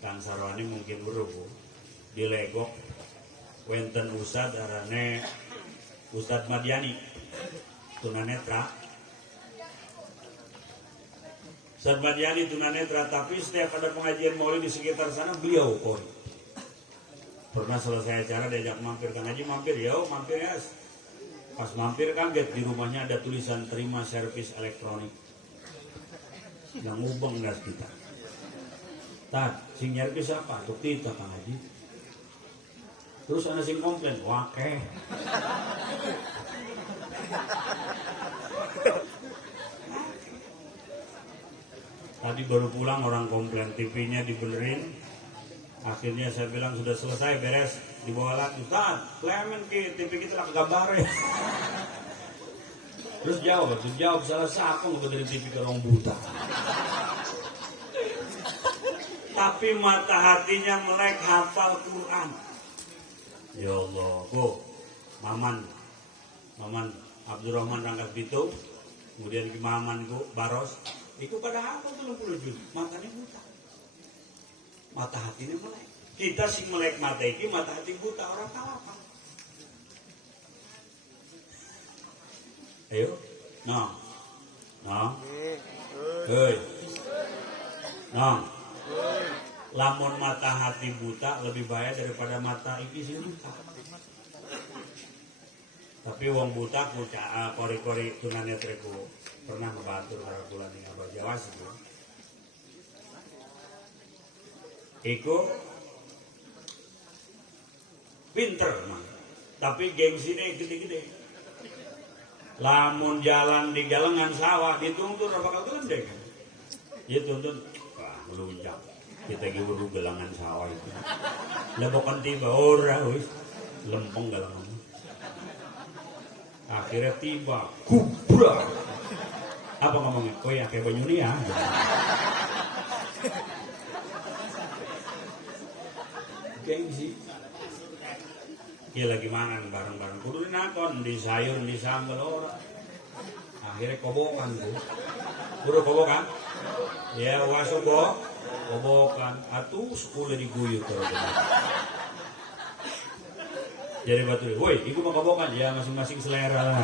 Kang Sarwani mungkin berubu. Dilegok wenten Ustad arane Ustad Madiani tunanetra. Ustad Madiani tunanetra, tapi setiap ada pengajian maulid di sekitar sana beliau koi. Pernah selesai acara diajak mampir, Kang Haji mampir, mampir ya. Pas mampir kaget di rumahnya ada tulisan terima servis elektronik. Yang ngubeng gas kita. Tad, sing nyervis apa? Tuk tita Kang Haji. Terus ada sing komplain, wakeh. Tadi baru pulang orang komplain, TV-nya dibenerin. Akhirnya saya bilang sudah selesai, beres, dibawa lagi. Ustaz, Clement ke TV kita lah gambar ya. Terus jawab salah siapa nggak dari TV ke orang buta. Tapi mata hatinya melek hafal Quran. Ya Allah, Maman Abdurrahman Rangkas Bito, kemudian ke Mamanku Baros, itu pada hafal 30 juz, matanya buta. Mata hatinya melek. Kita sih melek mata ini, mata hati buta, orang tahu apa. Ayo, lamun mata hati buta lebih bahaya daripada mata iki sing buta. Tapi wong buta ku kori-kori tunanetreku pernah ngebatur karo kula ning Abah Jawa sih. Iku pinter mah, tapi gengsinya gede-gede. Lamun jalan di galengan sawah dituntun bakal gelendek. Ya tuntun, wah melunjak. Kita guru galengan sawah itu. Lebokan tiba ora wis lempeng galengan. Akhirnya tiba kubra. Apa ngomongnya? Oh ya kayak Banyuni ya. Gengsi. Dia lagi mangan bareng-bareng. Kudu nakon di sayur, di sambal orang. Akhirnya kobokan tuh. Kudu kobokan. Ya waso kobokan. Atuh sepuluh diguyur terus. Jadi batu. Woi, ibu mau kobokan ya masing-masing selera lah.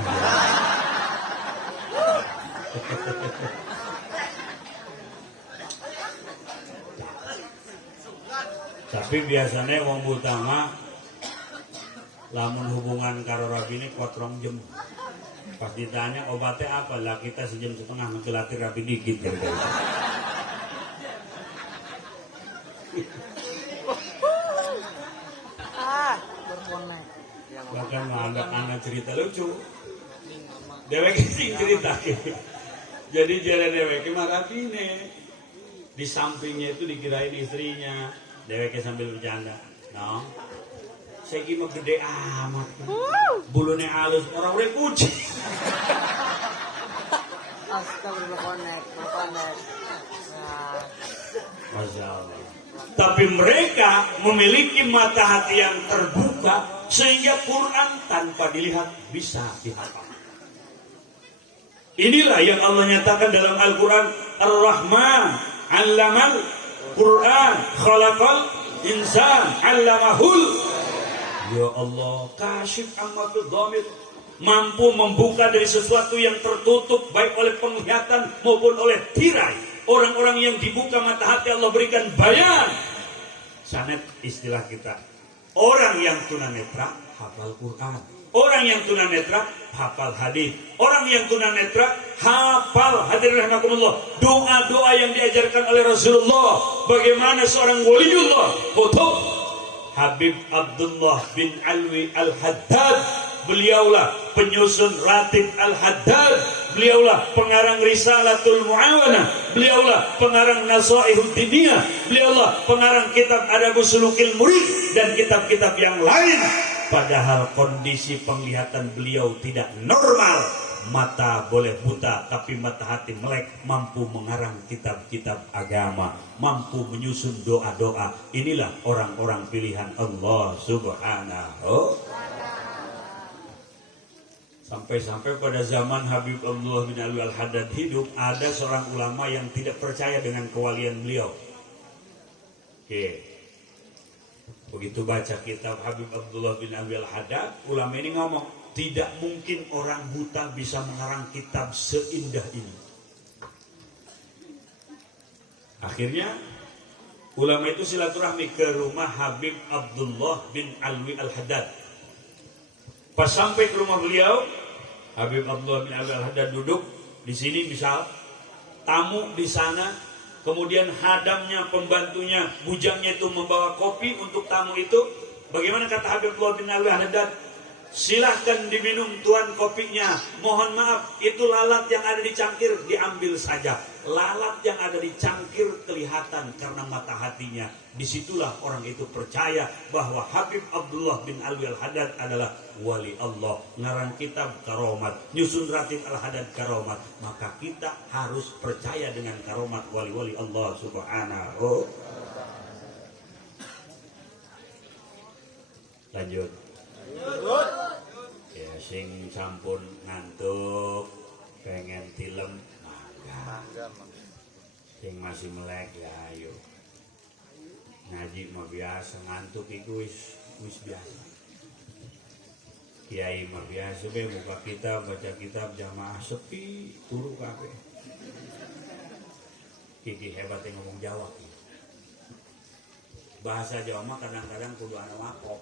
Tapi biasanya wong buta mah lamun hubungan karo rabi ini kotrong jem. Pas ditanya obatnya apa lah, kita sejam setengah ngelatih rabi dikit gitu. Bahkan ada anak cerita lucu. Dewek sing cerita. Jadi jalan dewek mah rabi nih. Di sampingnya itu dikirain istrinya. Deweknya sambil bercanda, saya gimana gede amat, bulunya halus, orang udah kucing. Astagfirullah, connect. Masya Allah. Tapi mereka memiliki mata hati yang terbuka sehingga Quran tanpa dilihat bisa dihafal. Inilah yang Allah nyatakan dalam Al-Quran. Ar-Rahman 'allamal Quran khalaqal insan 'allamahul. Ya Allah, kasyif ammatul dhamir, mampu membuka dari sesuatu yang tertutup baik oleh penglihatan maupun oleh tirai. Orang-orang yang dibuka mata hati Allah berikan bayan. Sanet istilah kita, orang yang tunanetra hafal Quran, orang yang tunanetra hafal hadis, orang yang tunanetra hafal hadirin rahimakumullah doa-doa yang diajarkan oleh Rasulullah. Bagaimana seorang waliullah Qutb Habib Abdullah bin Alwi Al-Haddad, beliaulah penyusun Ratib Al-Haddad, beliaulah pengarang Risalatul Mu'awanah, beliaulah pengarang Nasaihud Diniyah, beliaulah pengarang kitab Adabus Sulukil Murid dan kitab-kitab yang lain. Padahal kondisi penglihatan beliau tidak normal, mata boleh buta tapi mata hati melek, mampu mengarang kitab-kitab agama, mampu menyusun doa-doa. Inilah orang-orang pilihan Allah Subhanahu. Sampai-sampai pada zaman Habib Abdullah bin Alwi Al-Haddad hidup, ada seorang ulama yang tidak percaya dengan kewalian beliau. Oke. Begitu baca kitab Habib Abdullah bin Alwi Al-Haddad, ulama ini ngomong, tidak mungkin orang buta bisa mengarang kitab seindah ini. Akhirnya ulama itu silaturahmi ke rumah Habib Abdullah bin Alwi Al-Haddad. Pas sampai ke rumah beliau, Habib Abdullah bin Alwi Al-Haddad duduk di sini, misal tamu di sana, kemudian hadamnya, pembantunya, bujangnya itu membawa kopi untuk tamu itu. Bagaimana kata Habib Abdullah bin Alwi Al-Haddad? Silahkan diminum tuan kopinya. Mohon maaf, itu lalat yang ada di cangkir diambil saja. Lalat yang ada di cangkir kelihatan karena mata hatinya. Disitulah orang itu percaya bahwa Habib Abdullah bin Alwi Al-Haddad adalah wali Allah. Ngarang kitab karomat, nyusun Ratib Al-Haddad karomat. Maka kita harus percaya dengan karomat wali-wali Allah Subhanahu. Lanjut. Ya, sing sampun ngantuk pengen tilem mangga, sing masih melek ya ayo ngaji mah biasa, ngantuk itu wis biasa. Kiai mah biasa be buka kitab, baca kitab jamaah sepi turu kabeh. Kiki hebat yang ngomong Jawa. Bahasa Jawa mah kadang-kadang kudu ana wakaf.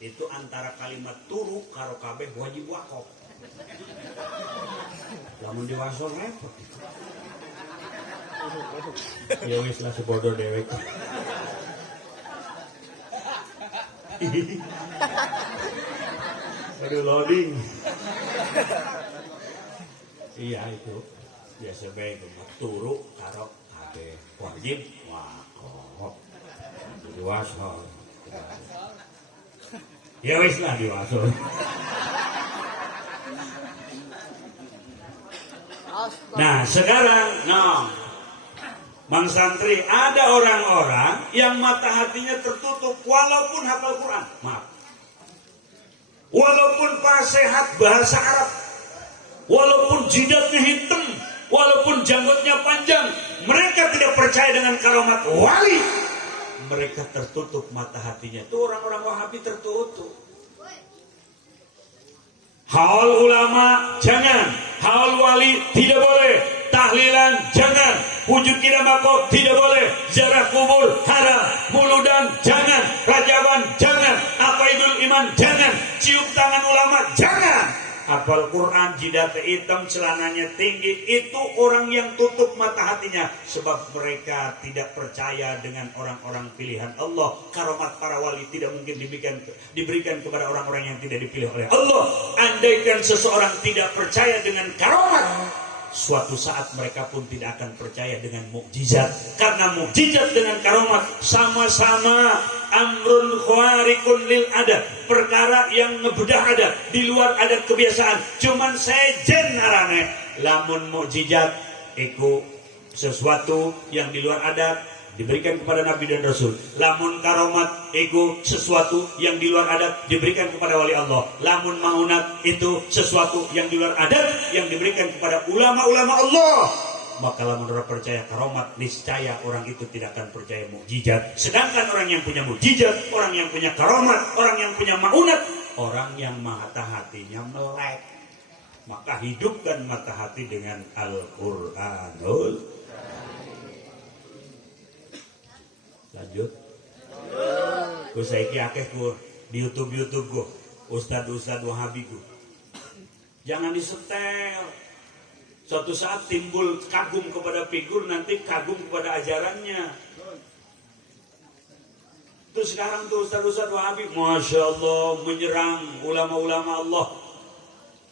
Itu antara kalimat turu karo kabeh wajib wakaf. Lamun diwaso repot. Ya wis lah sebodoh dewek. Aduh loading. Iya itu biasa baik turu karo kabeh wajib wakaf. Diwaso. Ya wis lah diwaso. Nah sekarang, Mang Santri, ada orang-orang yang mata hatinya tertutup walaupun hafal Quran. Maaf. Walaupun fasihat bahasa Arab, walaupun jidatnya hitam, walaupun janggutnya panjang, mereka tidak percaya dengan karomat wali. Mereka tertutup mata hatinya. Itu orang-orang Wahabi tertutup. Haul ulama jangan, haul wali tidak boleh, tahlilan jangan, wujud kiramako tidak boleh, ziarah kubur haram, muludan jangan, rajaban jangan, apaidul iman jangan, cium tangan ulama jangan. Hafal Quran, jidat hitam, celananya tinggi, itu orang yang tutup mata hatinya. Sebab mereka tidak percaya dengan orang-orang pilihan Allah. Karomat para wali tidak mungkin diberikan kepada orang-orang yang tidak dipilih oleh Allah. Andaikan seseorang tidak percaya dengan karomat, suatu saat mereka pun tidak akan percaya dengan mukjizat. Karena mukjizat dengan karomat sama-sama amrun khawariqun lil adat, perkara yang ngebedah adat, di luar adat kebiasaan. Cuman sejen arane. Lamun mukjizat iku sesuatu yang di luar adat, diberikan kepada Nabi dan Rasul. Lamun karomat ego sesuatu yang di luar adat diberikan kepada wali Allah. Lamun maunat itu sesuatu yang di luar adat yang diberikan kepada ulama-ulama Allah. Maka lamun orang percaya karomat, niscaya orang itu tidak akan percaya mukjizat. Sedangkan orang yang punya mukjizat, orang yang punya karomat, orang yang punya maunat, orang yang mata hatinya melek. Maka hidupkan mata hati dengan Al-Quranul. Lanjut. Ku saiki akeh ku di YouTube ku Ustad Wahabi ku. Jangan disetel. Suatu saat timbul kagum kepada figur, nanti kagum kepada ajarannya. Terus sekarang tuh Ustad Wahabi, Masya Allah, menyerang ulama-ulama Allah,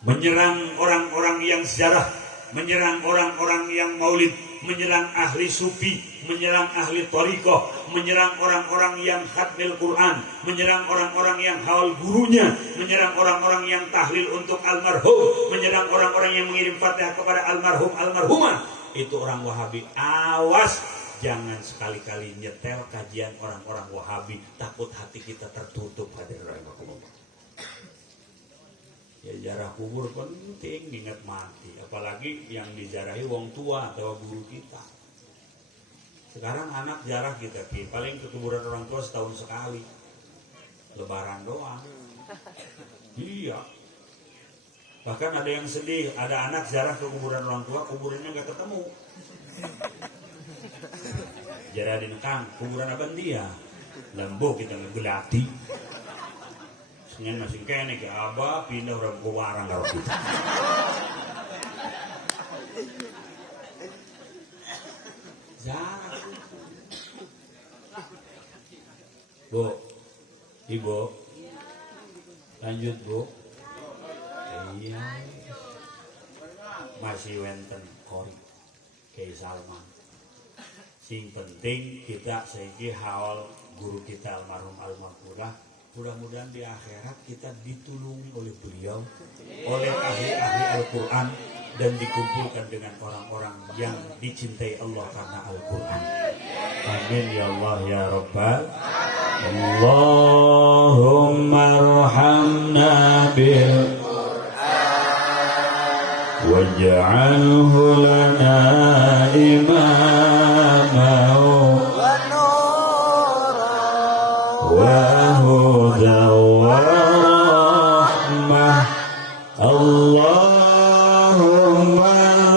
menyerang orang-orang yang sejarah, menyerang orang-orang yang maulid, menyerang ahli sufi, menyerang ahli thariqah, menyerang orang-orang yang khatmil Quran, menyerang orang-orang yang hawal gurunya, menyerang orang-orang yang tahlil untuk almarhum, menyerang orang-orang yang mengirim Fatihah kepada almarhum almarhumah. Itu orang Wahabi. Awas, jangan sekali-kali nyetel kajian orang-orang Wahabi, takut hati kita tertutup. Hadirin rahimakumullah. Ya, jarah kubur penting, ingat mati. Apalagi yang dijarahi wong tua atau guru kita. Sekarang anak jarah kita, paling ke kuburan orang tua setahun sekali, lebaran doang. Iya. Bahkan ada yang sedih, ada anak jarah ke kuburan orang tua, kuburannya nggak ketemu. Jarah di nekang, kuburan abang dia, lembo kita ngegelati. Senyum masih kene ke abah pindah orang ke warang kalau kita. Jarah. Bu, ibu, lanjut bu. Iya. Masih wenten kori, Kiai Salman. Sing penting kita saiki hawal guru kita almarhum almarhumah. Mudah-mudahan di akhirat kita ditulungi oleh beliau, oleh ahli-ahli Al-Quran, dan dikumpulkan dengan orang-orang yang dicintai Allah karena Al-Quran. Amin ya Allah ya Rabbal. Allahumma arhamna bil Qur'an waj'alhu lana imamahu وهدى ورحمة اللهم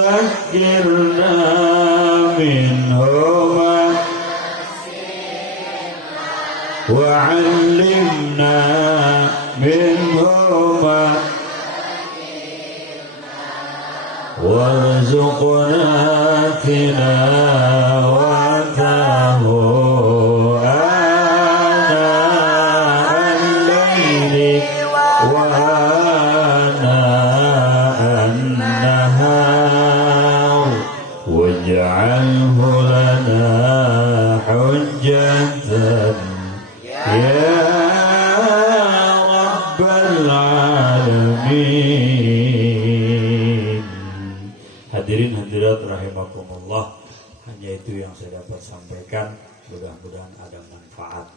ذكرنا منهما وعلمنا منهما وارزقنا تلاوته واجعله لنا حجة يا رب العالمين. Hadirin hadirat rahimakumullah, hanya itu yang saya dapat sampaikan, mudah-mudahan ada manfaat.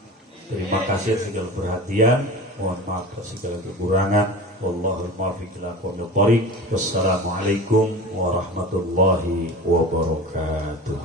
Terima kasih segala perhatian, mohon maaf segala kekurangan. Wallahul muwaffiq ila aqwamit thoriq. Wassalamualaikum warahmatullahi wabarakatuh.